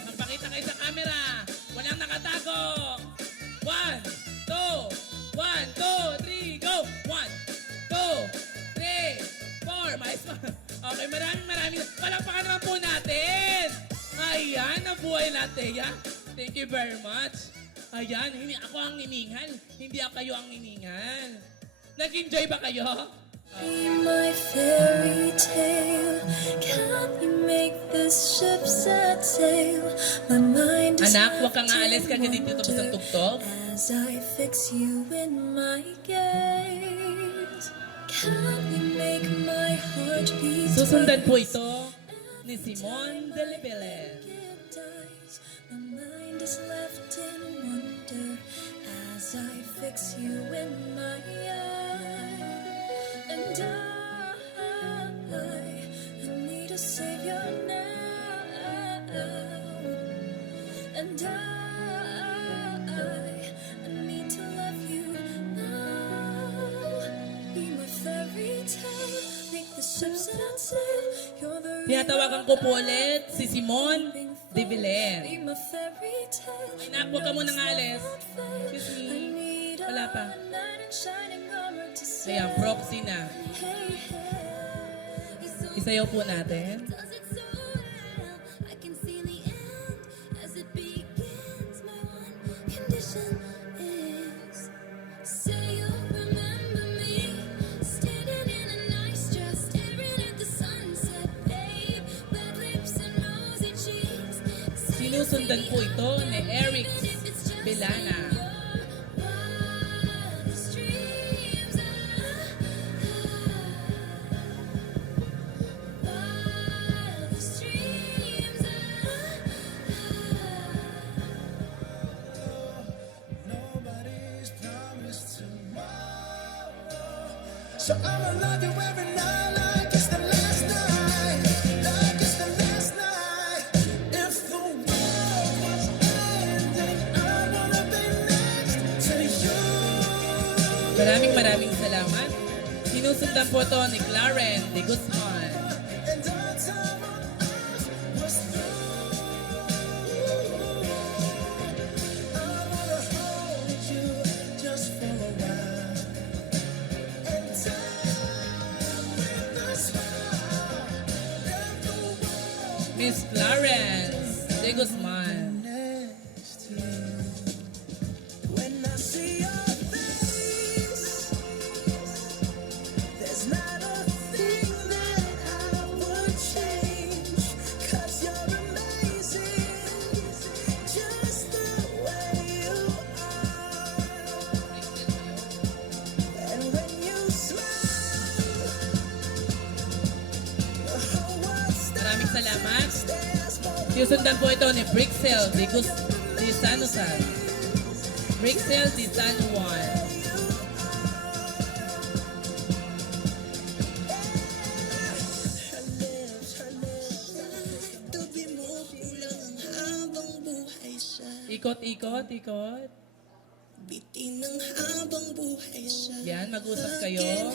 Magpakita kayo sa camera. Walang nakatago. 1, 2, 1, 2, 3, go. 1, 2, 3, 4. Mais pa. Okay, maraming. Palakpakan naman po natin. Ayan, nabuhay natin ya. Thank you very much. Ayan, ako ang hiningal. Hindi kayo ang hiningal. Nag-enjoy ba kayo? Be my fairy tale. Can you make this ship set sail? My mind is Anak, huwag kang aalis kagad dito tapos ang tugtog. as I fix you in my gaze. Can you make my heart beat? Susundan po ito ni Simon de Lebelen. My mind is left in wonder as I fix you in my eyes. And steps that I'd take. You're the Tinatawagan ko po ulit si Simon de Villar. be my fairy tale. Inak, huwag ka munang alis. Excuse me. Wala pa. Night and shining armor to say, Ayan, proxy na. hey, hey. It's so Isayaw po natin. does it so well. I can feel the end as it begins. My one condition is say you'll remember me standing in a nice dress, staring at the sunset, babe. Red lips and rosy cheeks. Sinusundan po ito ni Eric Belana. Wildest dreams wildest dreams Nobody's promised tomorrow. So I'ma love you every night like it's the last night. Like it's the last night. If the world was ending, I wanna be next to you. Maraming salamat. Sinusundan po ito ni Claren de Guzman. And our time on earth was through. I wanna hold you just for a while. And time with a smile. Let the world Miss Clarence de Guzman. next to you. When I see your face, there's not a thing that I would change. 'Cause you're amazing, just the way you are. And when you smile, the whole world Maraming salamat. stares for Sinusundan po ito ni Brixel de Sanusan. Brixel de San Juan. Tabi mo, kulang ang habang buhay siya. Ikot. Bitin ng habang buhay siya. Yan, mag-usap kayo.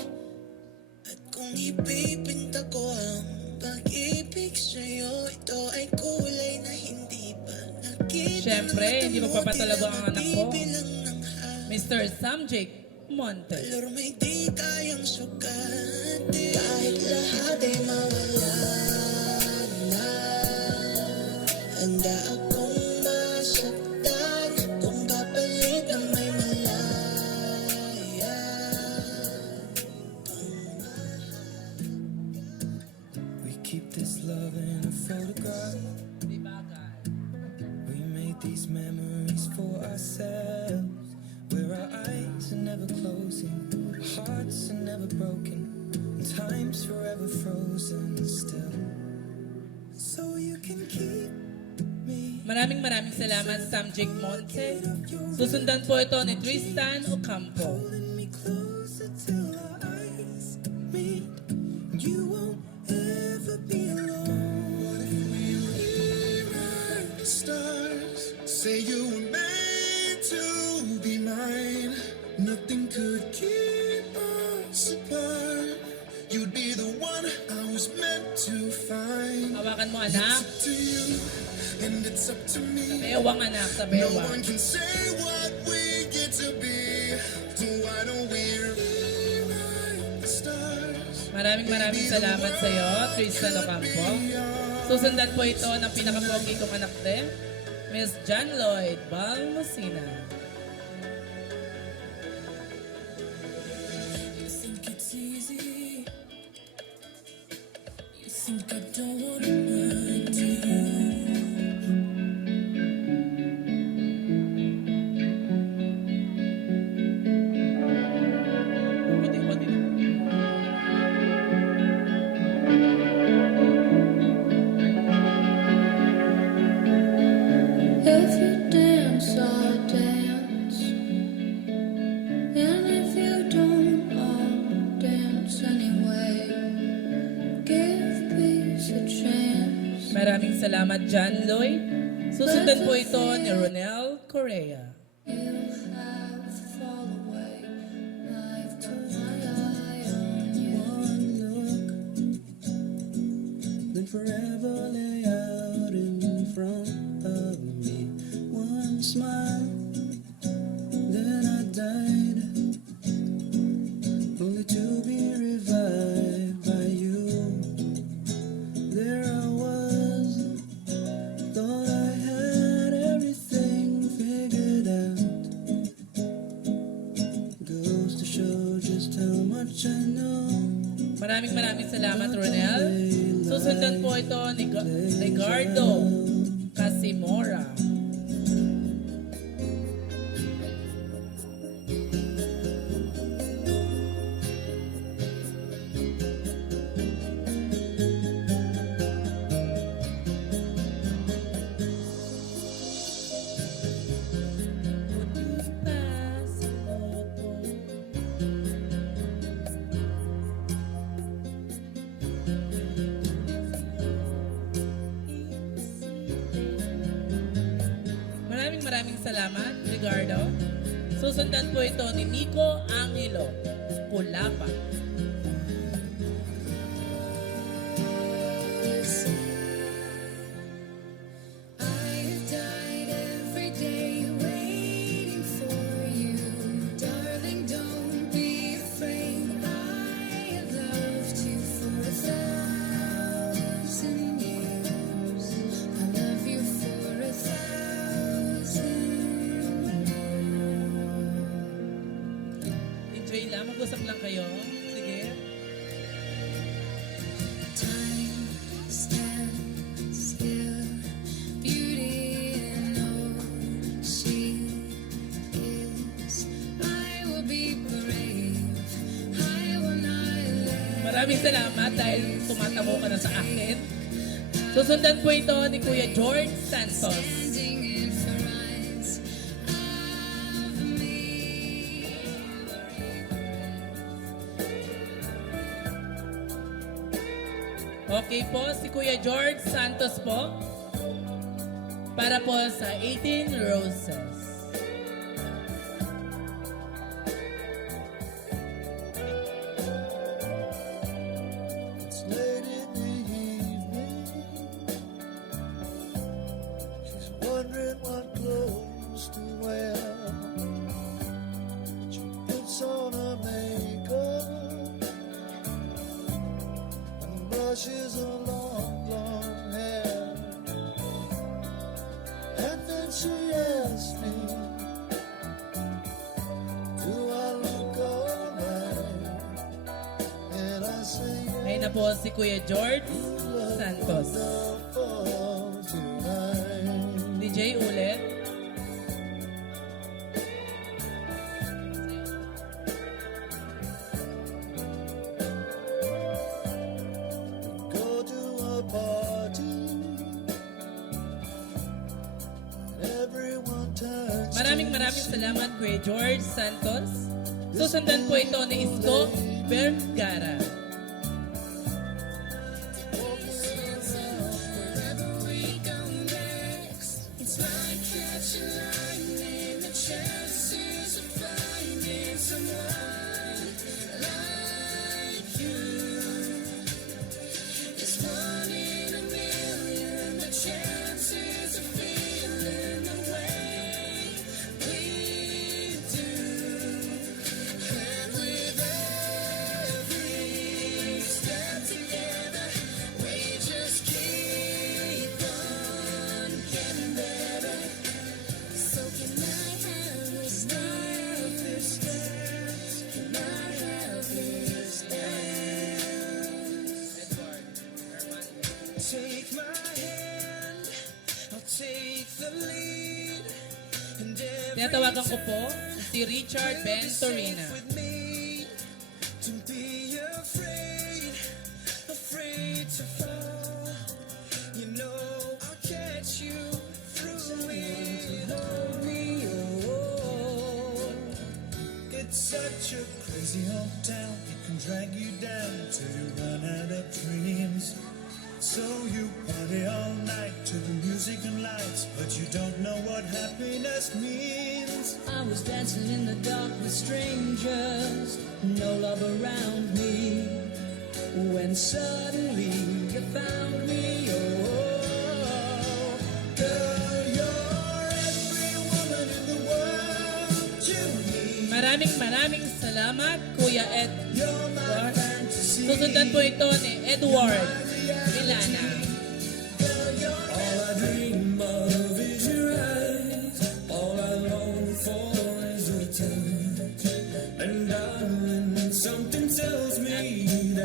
At kung ipipinta ko ang pag-ibig sa'yo, ito ay kulay na hindi pa nakita. Siyempre, hindi magpapatalago ang anak ko. Bilang ng Mr. Sam Jake Montes. halor may di kayang sukatin. Kahit lahat ay mawala na, handa akong masaktan kung kapalit ng may malaya. We keep this love in a photograph. We made these memories for ourselves, where our eyes are never closing, hearts are never broken, and time's forever frozen still. So you can keep me. Maraming salamat, Sam Jake Monte. Susundan po ito ni Tristan Ocampo. Holding me closer till our eyes meet. You won't ever be alone. What if we rewrite the stars? Say you were made to be mine. Nothing could keep us apart. You'd be the one I was meant to find. Hawakan mo, anak. It's up to you, and it's up to me. Bewang, anak, sa No bewang. one can say what we get to be. So why don't we rewrite the stars? Maraming salamat sa iyo, Tristan Ocampo. Susundan po ito ng pinakapogi kong anak din, Miss John Lloyd Balmosina. You think it's easy. You think I don't wanna mind you. If you dance, I'll dance. And if you don't, I'll dance anyway. Give peace a chance. Maraming salamat, John Lloyd. Susundan po ito ni Ronel Correa. You have to fall away. Life to my eye on you. One look Maraming salamat, Ronel. Susundan po ito ni Ricardo Casimora. Maraming salamat, Ricardo. Susundan po ito ni Nico Angelo Pulapa. I have died every day waiting for you. Darling, don't be afraid. I have loved you for 1,000 years. I love you for 1,000 Enjoy lang, mag-usap lang kayo. Sige. Time stands still. Beauty in all she is. I will be brave. I will not let Maraming salamat dahil tumatamo ka na sa akin. Susundan po ito ni Kuya George Santos. standing in front of me. Okay po, si Kuya George Santos po. Para po sa 18 Roses. It's late in the evening. She's wondering what clothes to wear. She puts on her makeup and brushes her long hair. And then she asks me, do I look alright? And I say, Ngayon na po si Kuya George Santos. DJ ulit. go to a party. Everyone turns. Maraming salamat Kuya George Santos. Susundan po ito ni Isko Vergara. Wherever we go next, it's like catching lightning. The chances of finding someone like you is 1 in a million. The chances of feeling the way we do, and with every step together, we just keep on getting better. So can I have this dance? Can I have this dance? Take my hand, I'll take the lead. And Tinatawagan ko po si Richard Venturina. with me, to be afraid, afraid to fall. You know I'll catch you through it. Hold me, oh. It's such a crazy old town. It can drag you down till you run out of dreams. So you party all night to the music and lights, but you don't know what happiness means. I was dancing in the dark with strangers, no love around me. When suddenly you found me, oh, girl, you're every woman in the world you need. Maraming salamat Kuya Ed. You're my fantasy. Susundan po ito ni Edward Milana. All I dream of is your eyes. All I long for is your touch. And darling, something tells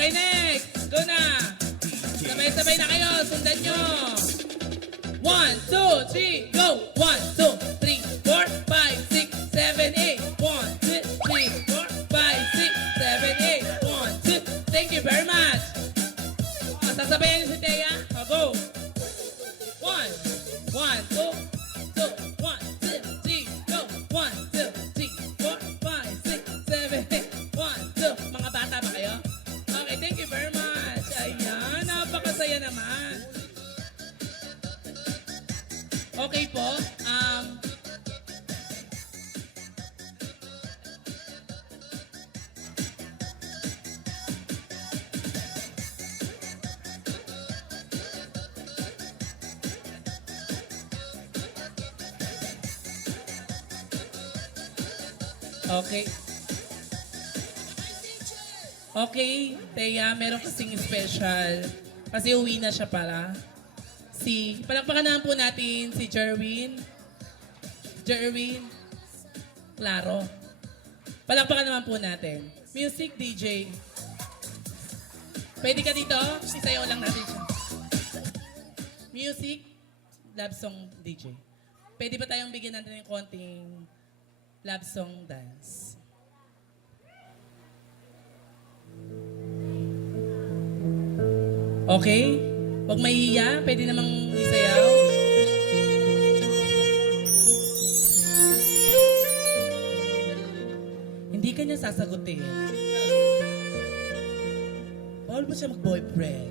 Okay, next. Go na. Sabay-sabay na kayo. Sundan nyo. 1, 2, 3, go! 1, 2, 3, 4, 5, 6, 7, 8. 1, 2, 3, 4, 5, 6, 7, 8. 1, 2. Thank you very much. Sasabayan niyo si Thea. Go! 1, 1, 2, 2, 1, 2, 3, go! 1, 2, 3, 4, 5, 6, 7, 8. 1, 2. Mga bata ba kayo? Okay, thank you very much. Ayan, napakasaya naman. Okay po. Okay. Okay, Thea, meron kasing special. Kasi uwi na siya para. Palakpakan naman po natin si Jerwin. Claro. Palakpakan naman po natin. Music DJ. Pwede ka dito? Isayaw lang natin siya. Music, love song DJ. Pwede ba tayong bigyan natin ng konting love song dance? Okay? Huwag mahihiya, pwede namang isayaw. Hindi ka niya sasagutin. Bawal mo siya mag-boyfriend.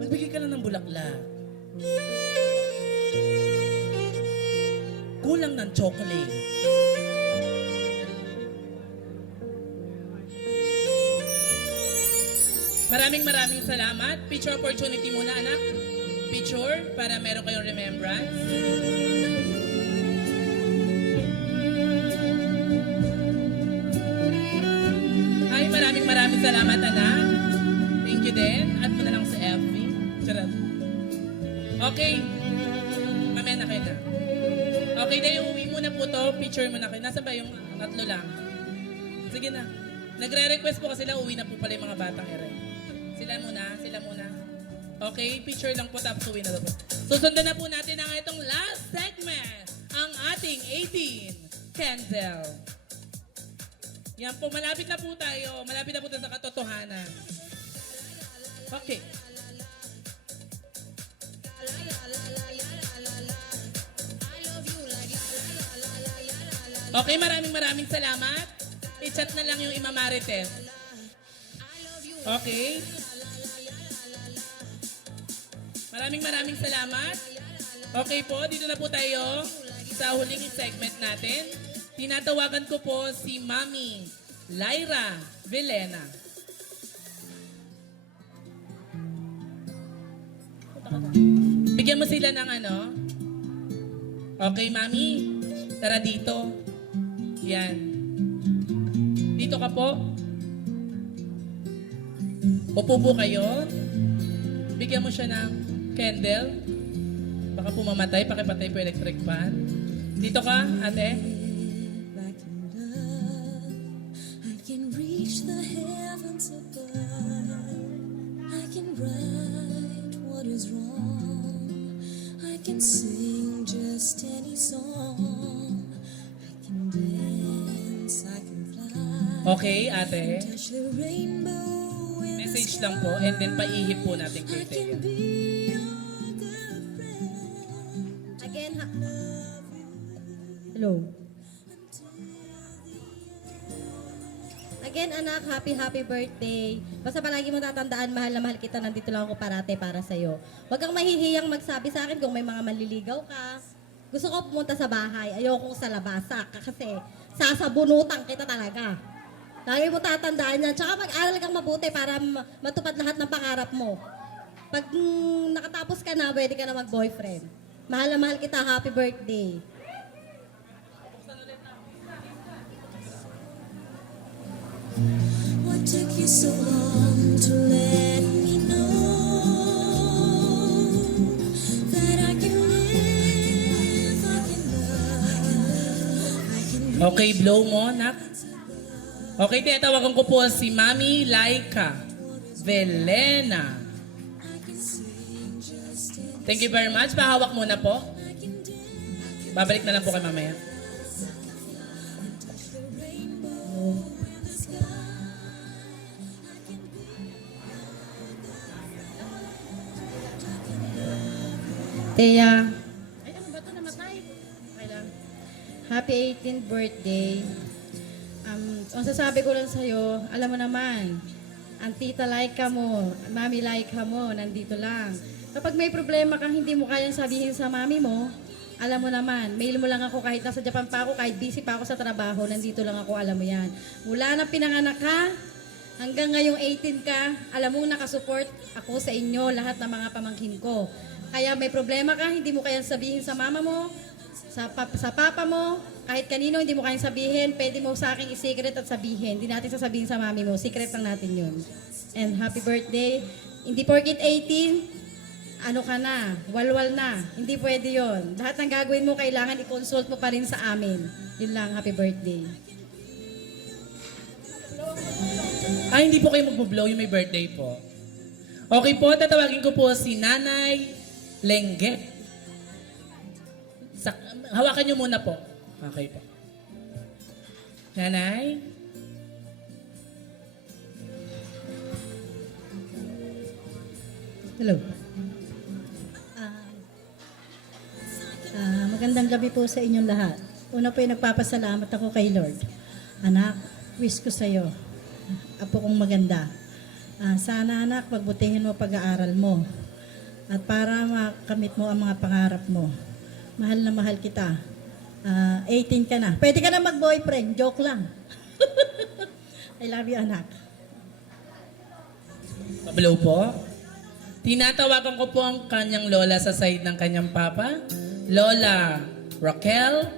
Magbigay ka lang ng bulaklak. Kulang ng chocolate. Maraming salamat. Picture opportunity muna, anak. Picture para meron kayong remembrance. Ay, maraming salamat, anak. Thank you din. Add mo na lang sa FB. Charot. Okay. Mamaya na kayo na. Okay, dahil uwi muna po to. Picture mo na kayo. Nasa ba yung tatlo lang? Sige na. Nagre-request po kasi sila, uwi na po pala yung mga batang ere. Sila muna. Okay, picture lang po tapos uwi na po. Susundan na po natin ang itong last segment, ang ating 18 Candle. Yan po, malapit na po tayo. Malapit na po tayo sa katotohanan. Okay. Okay, maraming salamat. I-chat na lang yung imamarites. Okay. Maraming salamat. Okay po, dito na po tayo sa huling segment natin. Tinatawagan ko po si Mami Lyra Vilena. Bigyan mo sila ng ano. Okay, Mami. Tara dito. Yan. Dito ka po. Upo po kayo. Bigyan mo siya ng candle. Baka pumamatay, pakipatay po electric fan. Dito ka, ate. I can reach the heavens above. I can right what is wrong. I can sing just any song. I can dance, I can fly. Okay, ate. Touch the rainbow. Message lang po and then paihip po natin kay Thea. Again, hello. Again, anak, happy birthday. Basta palagi mo tatandaan, mahal na mahal kita. Nandito lang ako parate para sa'yo. Huwag kang mahihiyang magsabi sa akin kung may mga manliligaw ka. Gusto ko pumunta sa bahay. Ayokong sa labasa. Kasi sasabunutan kita talaga. Lagi mo tatandaan yan. Tsaka mag-aral kang mabuti para matupad lahat ng pangarap mo. Pag nakatapos ka na, pwede ka na mag-boyfriend. Mahal na mahal kita. Happy birthday. What took you so long to let me know that I can live, I can love, I can Okay, blow mo, nak. Okay, tinatawagan ko po si Mami Laika Velena. Thank you very much. Pahawak muna po. Babalik na lang po kay mamaya. Teya. Ay, ano ba ito? Namatay. Okay lang. Happy 18th birthday. Ang sasabi ko lang sa'yo, alam mo naman, ang tita Laika mo, mami Laika mo, nandito lang. Kapag may problema kang hindi mo kayang sabihin sa mami mo, alam mo naman, mail mo lang ako kahit nasa Japan pa ako, kahit busy pa ako sa trabaho, nandito lang ako, alam mo yan. Mula na pinanganak ka, hanggang ngayong 18 ka, alam mo nakasupport ako sa inyo, lahat ng mga pamangkin ko. Kaya may problema ka, hindi mo kayang sabihin sa mama mo, sa papa mo, kahit kanino hindi mo kayang sabihin, pwede mo sa akin i-secret at sabihin. Hindi natin sasabihin sa mami mo, secret lang natin yun. And happy birthday. Hindi porkit 18, ano ka na, walwal na. Hindi pwede yon. Lahat ng gagawin mo, kailangan i-consult mo pa rin sa amin. Yun lang, happy birthday. Hindi po kayo mag-blow yung may birthday po. Okay po, tatawagin ko po si Nanay Lengge. Hawakan niyo muna po. Okay po. Nanay? Hello. Magandang gabi po sa inyong lahat. Una po ay nagpapasalamat ako kay Lord. Anak, wish ko sa iyo, apo kong maganda. Sana anak, pagbutihin mo pag-aaral mo. At para makamit mo ang mga pangarap mo. Mahal na mahal kita. 18 ka na. Pwede ka na mag-boyfriend. Joke lang. I love you, anak. Pablo po. Tinatawagan ko po ang kanyang lola sa side ng kanyang papa. Lola Raquel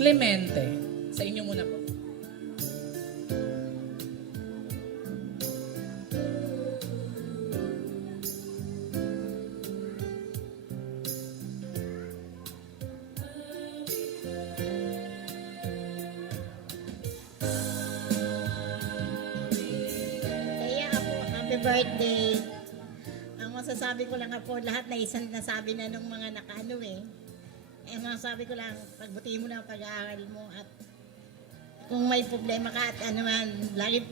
Clemente. Sa inyo muna po. Happy birthday. Ang masasabi ko lang po, lahat na isang nasabi na nung mga nakaano eh. Ang masasabi ko lang, pagbutihin mo na ang pag-aaral mo at kung may problema ka at ano man, lagi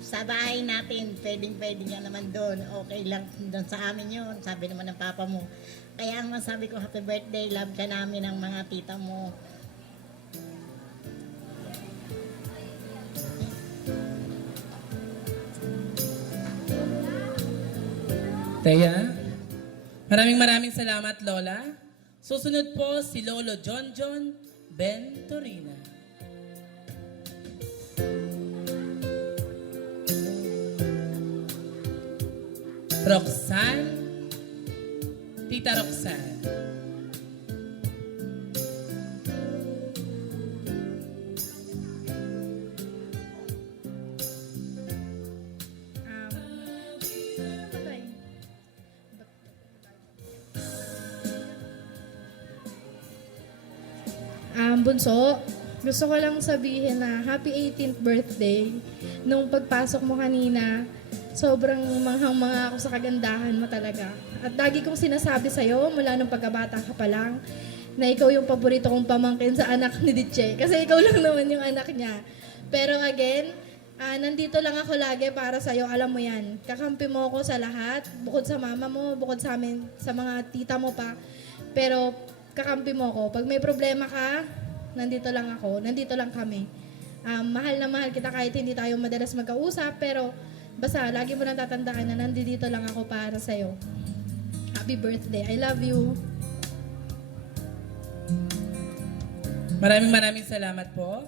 sa bahay natin, pwedeng nga naman doon. Okay lang doon sa amin yun, sabi naman ng papa mo. Kaya ang masabi ko, happy birthday, love ka namin ng mga tita mo. Teya, maraming salamat, Lola. Susunod po si Lolo John Venturina. Roxanne, Tita Roxanne. Bunso, gusto ko lang sabihin na happy 18th birthday. Nung pagpasok mo kanina, sobrang manghang-manga ako sa kagandahan mo talaga. At lagi kong sinasabi sa'yo, mula nung pagkabata ka pa lang, na ikaw yung paborito kong pamangkin sa anak ni Diche. Kasi ikaw lang naman yung anak niya. Pero again, nandito lang ako lagi para sa'yo. Alam mo yan. Kakampi mo ako sa lahat. Bukod sa mama mo, bukod sa amin, sa mga tita mo pa. Pero kakampi mo ako. Pag may problema ka, nandito lang ako. Nandito lang kami. Mahal na mahal kita kahit hindi tayo madalas magkausap. Pero basta, lagi mo nang tatandaan na nandito lang ako para sa'yo. Happy birthday. I love you. Maraming salamat po.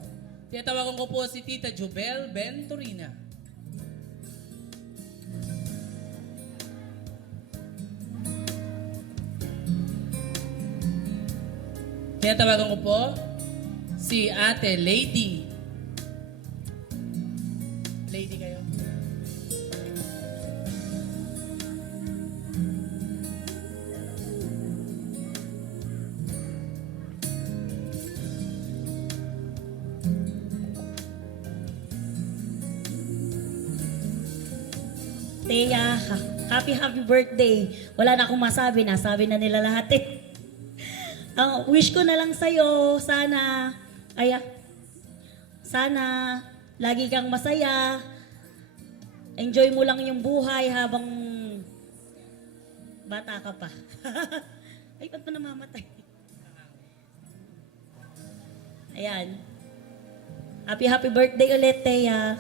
Tinatawagan ko po si Tita Jubel Venturina. Tinatawagan ko po si Ate Lady. Lady kayo. Thea, happy birthday. Wala na akong masabi, nasabi na nila lahat eh. Wish ko na lang sa'yo, sana lagi kang masaya. Enjoy mo lang yung buhay habang bata ka pa. Ay, ba't pa namamatay? Ayan. Happy birthday ulit, Thea.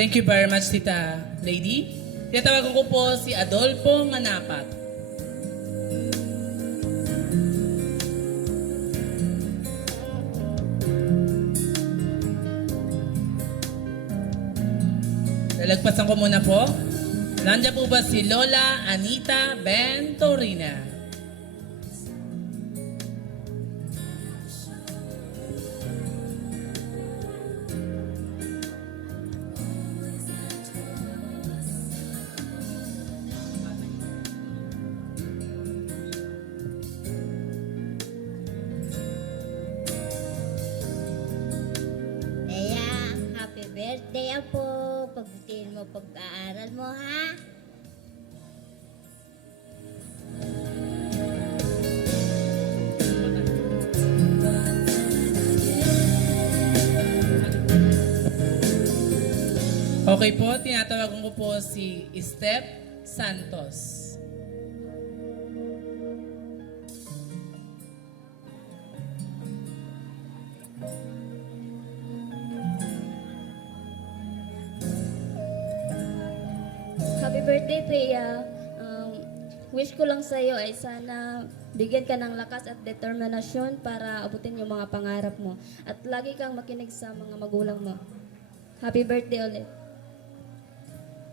Thank you very much, Tita Lady. Tinatawagan ko po si Adolfo Manapat. Lalagpasan ko muna po. Nandiyan po ba si Lola Anita Venturina? Kaya, happy birthday Apo. Pagbutihin mo pag-aaral mo, ha? Okay po, tinatawagan ko po si Steph Santos. Happy birthday, Thea. Wish ko lang sa'yo ay sana bigyan ka ng lakas at determinasyon para abutin yung mga pangarap mo. At lagi kang makinig sa mga magulang mo. Happy birthday ulit.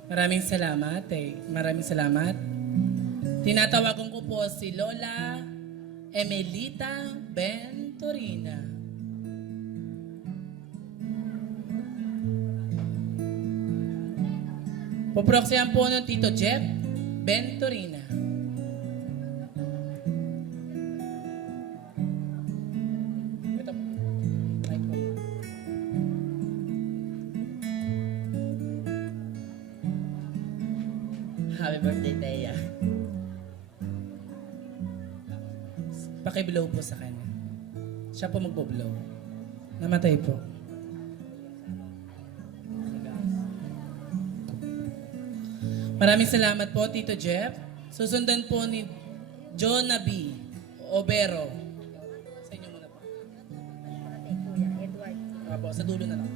Maraming salamat Maraming salamat. Tinatawagan ko po si Lola Emelita Venturina. Poproxyan po ng Tito Jeff Venturina. Ito po. Mic po. Happy birthday, Thea. Paki-blow po sa kanya. Siya po magbo-blow. Namatay po. Maraming salamat po, Tito Jeff. Susundan po ni Jonah B. Obero. Sa inyo muna po. Apo, sa dulo na lang.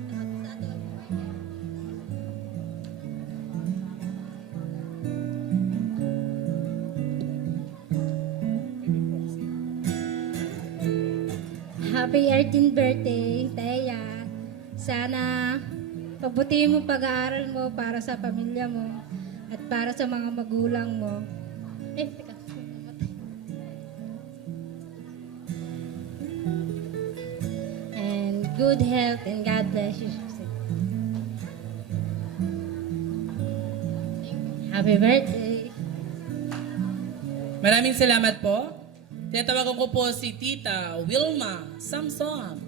Happy 18th birthday, Thea. Sana pagbutihin mo pag-aaral mo para sa pamilya mo at para sa mga magulang mo. Teka. And good health and God bless you. Happy birthday. Maraming salamat po. Tinatawagan ko po si Tita Wilma Samson.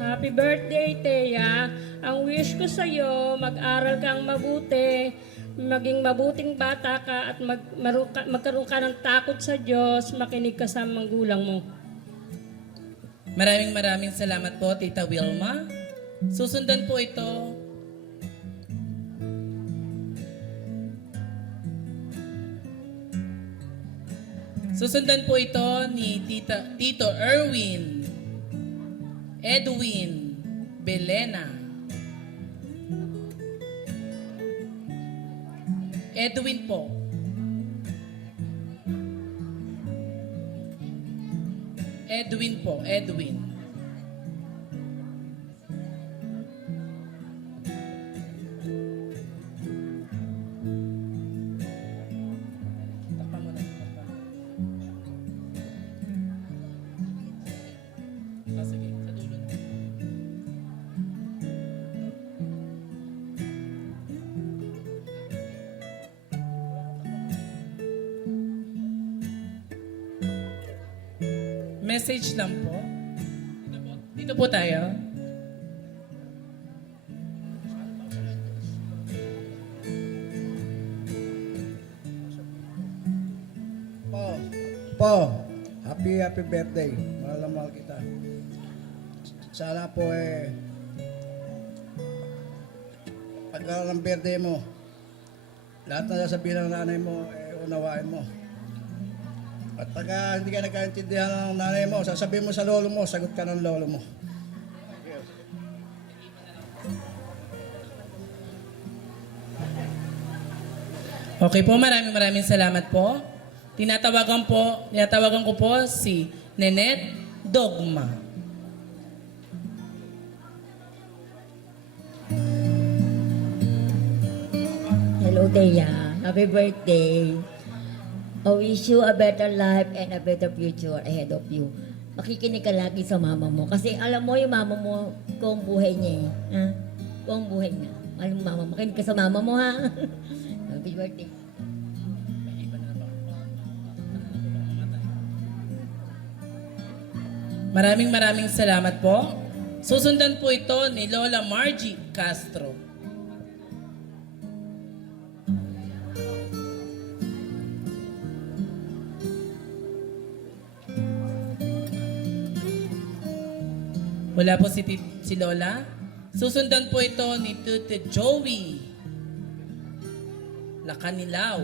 Happy birthday, Thea. Ang wish ko sa'yo, mag-aral kang mabuti, maging mabuting bata ka at magkaroon ka ng takot sa Diyos, makinig ka sa magulang mo. Maraming salamat po, Tita Wilma. Susundan po ito. Susundan po ito ni Tito Erwin Edwin Belena. Edwin po. Edwin po, Edwin. Takpan mo na. message lang po. Dito po tayo. Po, happy birthday. Mahal na mahal kita. Sana po pagkaroon ng birthday mo, lahat na sasabihin ng nanay mo, unawain mo. At pagka hindi ka nagkaintindihan ng nanay mo, sasabihin mo sa lolo mo, sagot ka ng lolo mo. Okay po, maraming salamat po. Tinatawagan ko po si Nenet Dogma. Hello, Thea. Happy birthday. I wish you a better life and a better future ahead of you. Makikinig ka lagi sa mama mo. Kasi alam mo yung mama mo kung buhay niya eh. Ha? Kung buhay niya. Alam mo mama mo. Makinig ka sa mama mo ha. Happy birthday. Maraming salamat po. Susundan po ito ni Lola Margie Castro. Wala po si Lola. Susundan po ito ni Tute Joey Lacanilaw.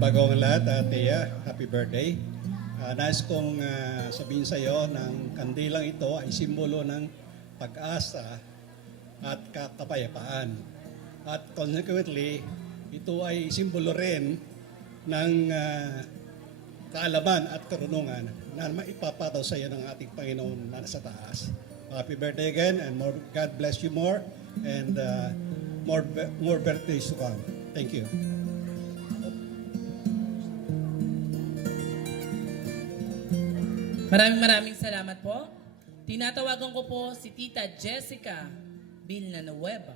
Bago ang lahat, Thea, happy birthday. Nais kong sabihin sa iyo ng kandilang ito ay simbolo ng pag-asa at kapayapaan. At consequently, ito ay simbolo rin ng kaalaman at karunungan na maipapataw sa iyo ng ating Panginoon na nasa taas. Happy birthday again and more, God bless you more and more birthdays to come. Thank you. Maraming salamat po. Tinatawagan ko po si Tita Jessica Villanueva.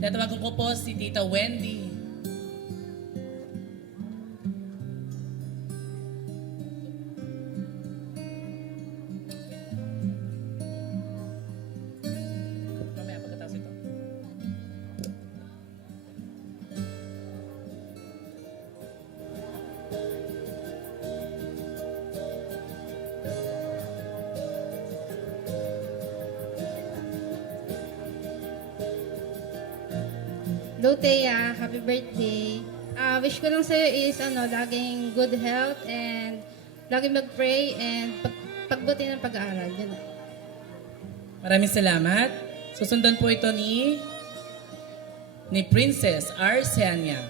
Tinatawagan ko po si Tita Wendy. Hello, Thea. Happy birthday. Wish ko lang sa'yo is, laging good health and laging mag-pray and pagbuti ng pag-aaral. Yan. Maraming salamat. Susundan po ito ni Princess Arsenia.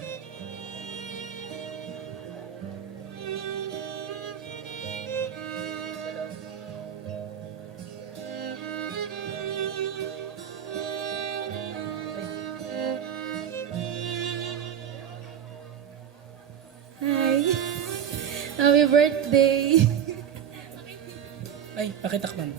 Hi. Happy birthday. Ay, pakitakman.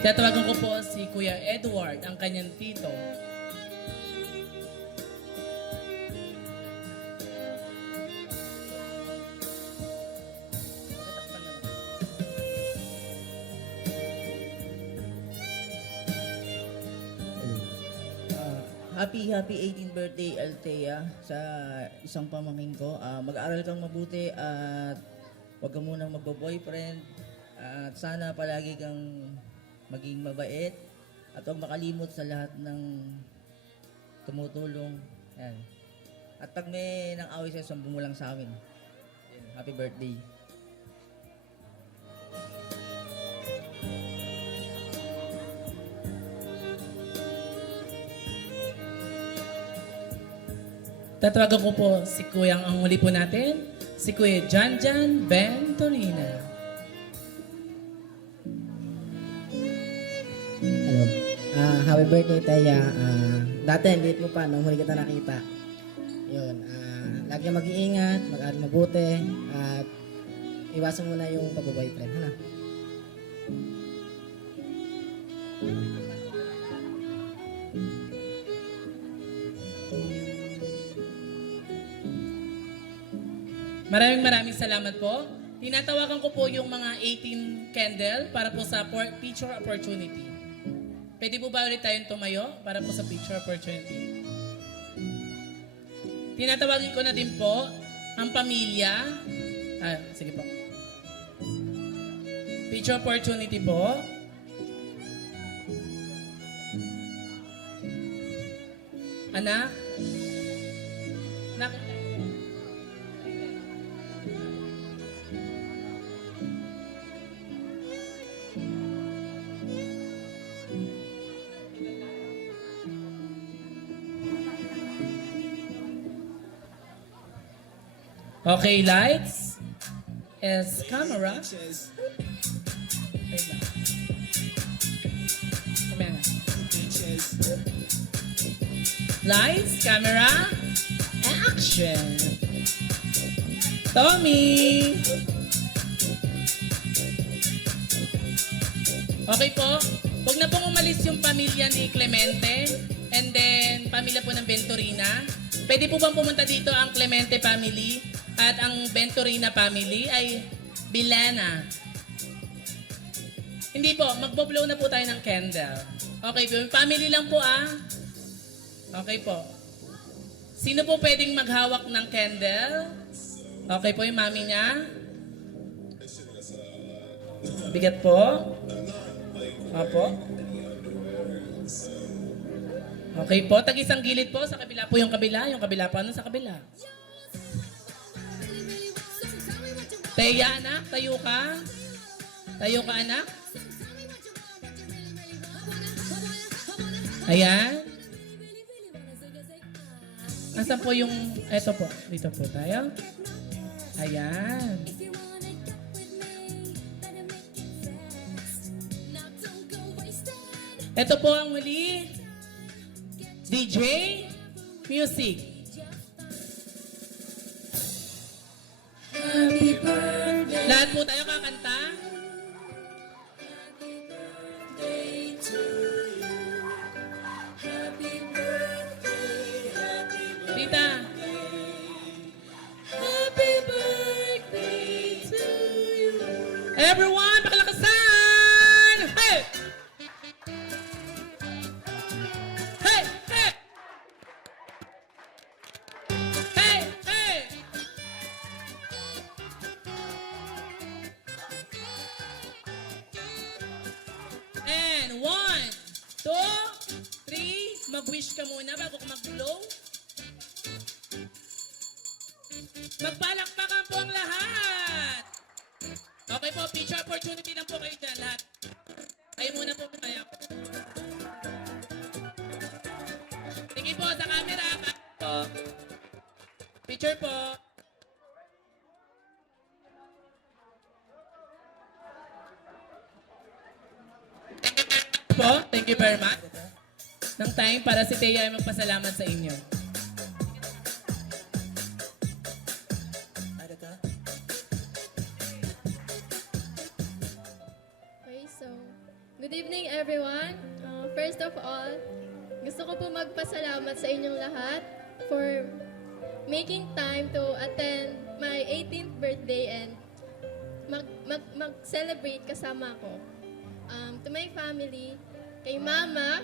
Tatawagan ko po si Kuya Edward, ang kanyang tito. Happy 18th birthday, Althea, sa isang pamangkin ko. Mag-aaral kang mabuti at huwag ka munang magbo-boyfriend. At sana palagi kang maging mabait at huwag makalimot sa lahat ng tumutulong. Yan. At pag may nang away sa'yo, sumbong mo lang sa amin. Happy birthday. Tatawagan ko po si Kuyang ang muli po natin, si Kuya Janjan Venturina. Hello. Happy birthday, Taya. Dati, ang liit mo pa nung huli kita nakita. Yun. Lagi kang mag-iingat, mag-aaral mabuti, at iwasan mo na yung pag-boyfriend. Ano? Maraming salamat po. Tinatawagan ko po yung mga 18 candle para po sa picture opportunity. Pwede po ba ulit tayong tumayo para po sa picture opportunity? Tinatawagin ko na din po ang pamilya. Sige po. Picture opportunity po. Anak. Okay, lights. Is camera. Wait lang. Kumaya na. Lights, camera, action. Tommy! Okay po. Huwag na pong umalis yung pamilya ni Clemente and then pamilya po ng Venturina. Pwede po bang pumunta dito ang Clemente family at ang Venturina family ay Bilana. Hindi po, magbo-blow na po tayo ng candle. Okay po, family lang po Okay po. Sino po pwedeng maghawak ng candle? Okay po yung mami niya. Bigat po. Opo. Okay po, tag-isang gilid po. Sa kabila po yung kabila. Yung kabila pa sa kabila. Teya, anak. Tayo ka. Tayo ka, anak. Ayan. Asan po yung... Eto po. Dito po tayo. Ayan. Ito po ang muli. DJ Music. Happy birthday. Lahat po tayo kakanta. Tita. Happy birthday to you. Everyone, pakalakasan! Hey! Hey! Hey! Hey! Hey! And 1, 2, 3. Mag-wish ka muna bago ka mag-blow. Magpalakpakan po ang lahat! Okay po, picture opportunity lang po kayo dyan lahat. Kayo muna po kaya. Tingin po sa camera. Po. Picture po. Po, thank you very much. Ng time para si Teya ay magpasalamat sa inyo. Okay, so, good evening everyone. First of all, gusto ko po magpasalamat sa inyong lahat for making time to attend my 18th birthday and mag-celebrate kasama ko. To my family, kay Mama,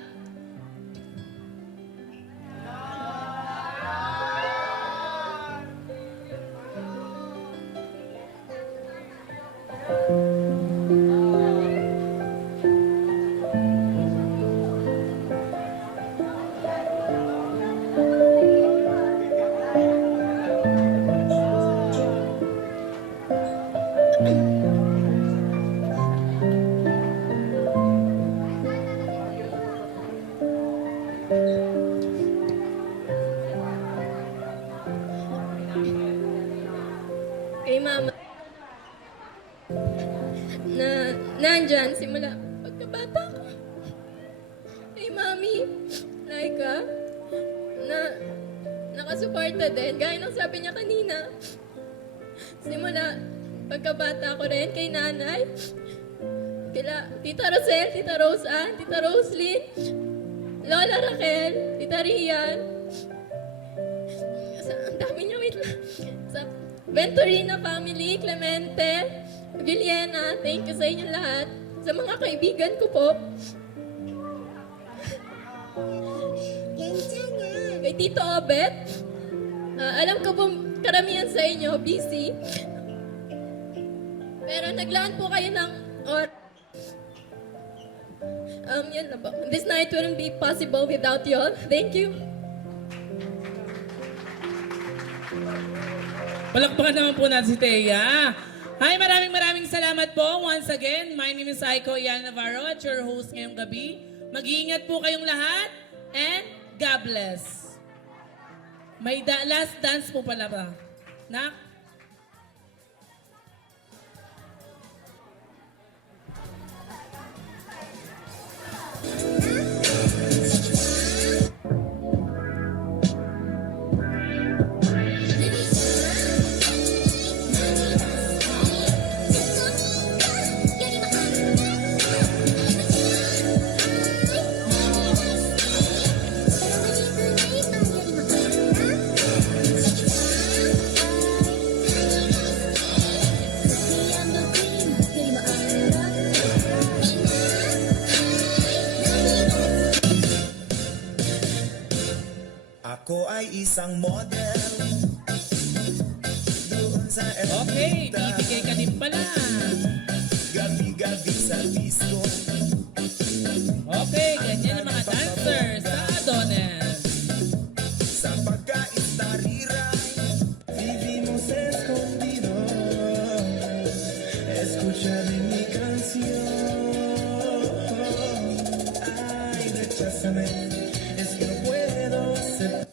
na nandyan simula pagkabata ko. Kay Mami, Laika, na nakasuporta din. Gaya ng sabi niya kanina, simula pagkabata ko rin kay Nanay, kila Tita Rosel, Tita Rose Ann, Tita Roslyn, Lola Raquel, Tita Rian, ang dami niya, wait lang. Sa Venturina family, Clemente, Villena, thank you sa inyo lahat. Sa mga kaibigan ko po. Kay Tito Obet, alam ko po karamihan sa inyo, busy. Pero naglaan po kayo ng yun na ba? This night wouldn't be possible without you all. Thank you. Palakpakan naman po natin si Thea. Hi, maraming salamat po. Once again, my name is Aiko Ian Navarro at your host ngayong gabi. Mag-iingat po kayong lahat and God bless. May last dance po pala ba? Nak? Ako ay isang model doon sa Okay, bibigay ka din pala. gabi-gabi sa disco. Okay, ganyan ang mga dancers sa Adones. Sa pagka-istariray, vivimos escondido. Escuchar mi canción. Ay, recházame, es que no puedo aceptar.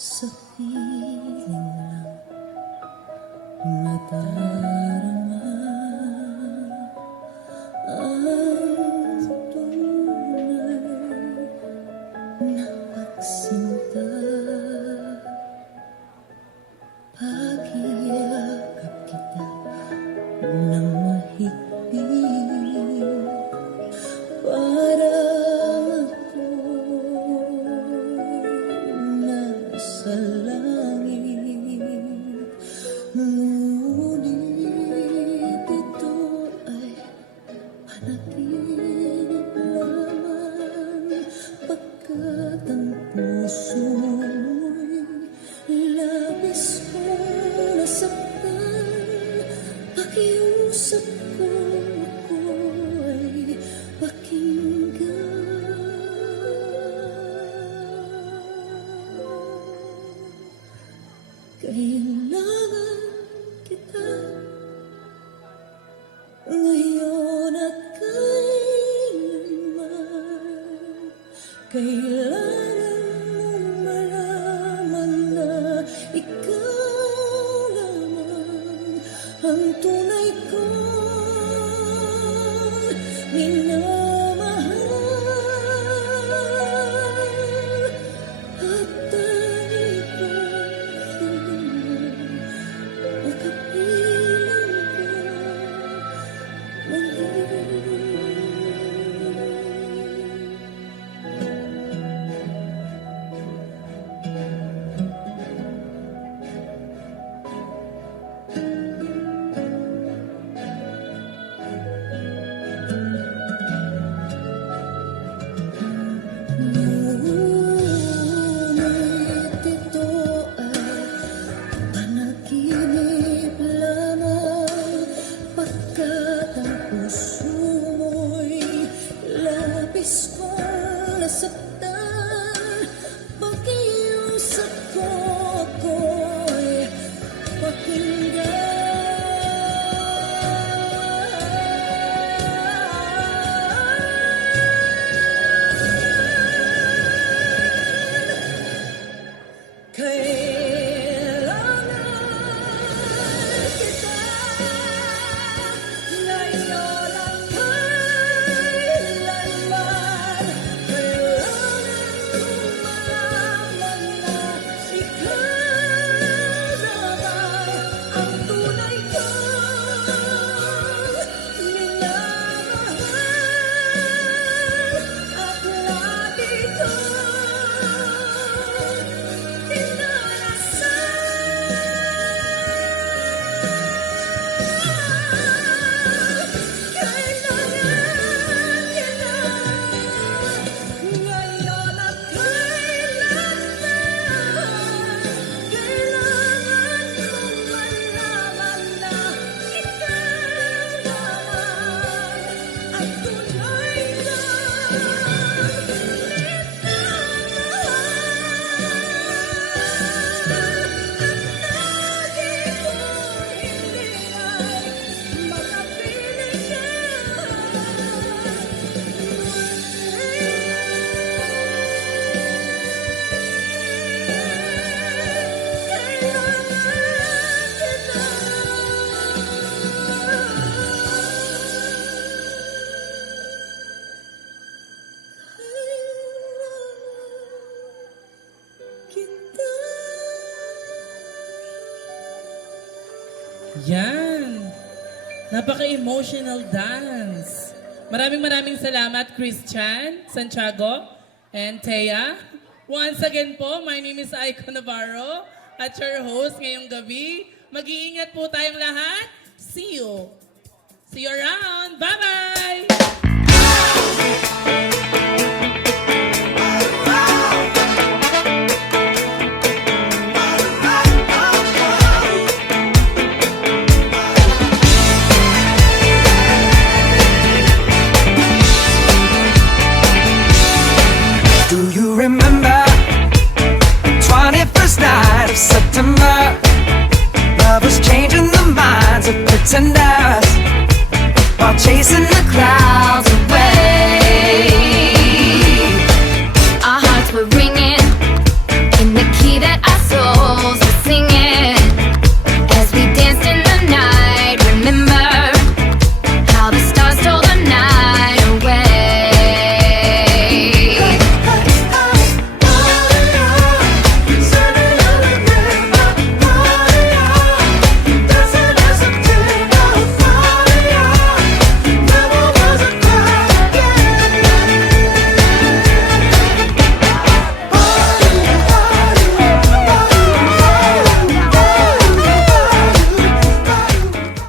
Sa piling lang nadarama ang tunay na pagsinta. Pag-iyakap kita ng mahigpit para sa langit. Ngunit ito ay panaginip lamang, pagkat ang puso'y labis kong nasaktan. Pakiusap ko ako'y pakinggan. Kailangan kita ngayon at kailanman. Kailangan mong malaman na ikaw lamang ang tunay kong minamahal. At dahil Yan. Napaka-emotional dance. Maraming salamat, Christian, Santiago, and Thea. Once again po, my name is Aiko Navarro at your host ngayong gabi. Mag-iingat po tayong lahat. See you. See you around. Bye-bye!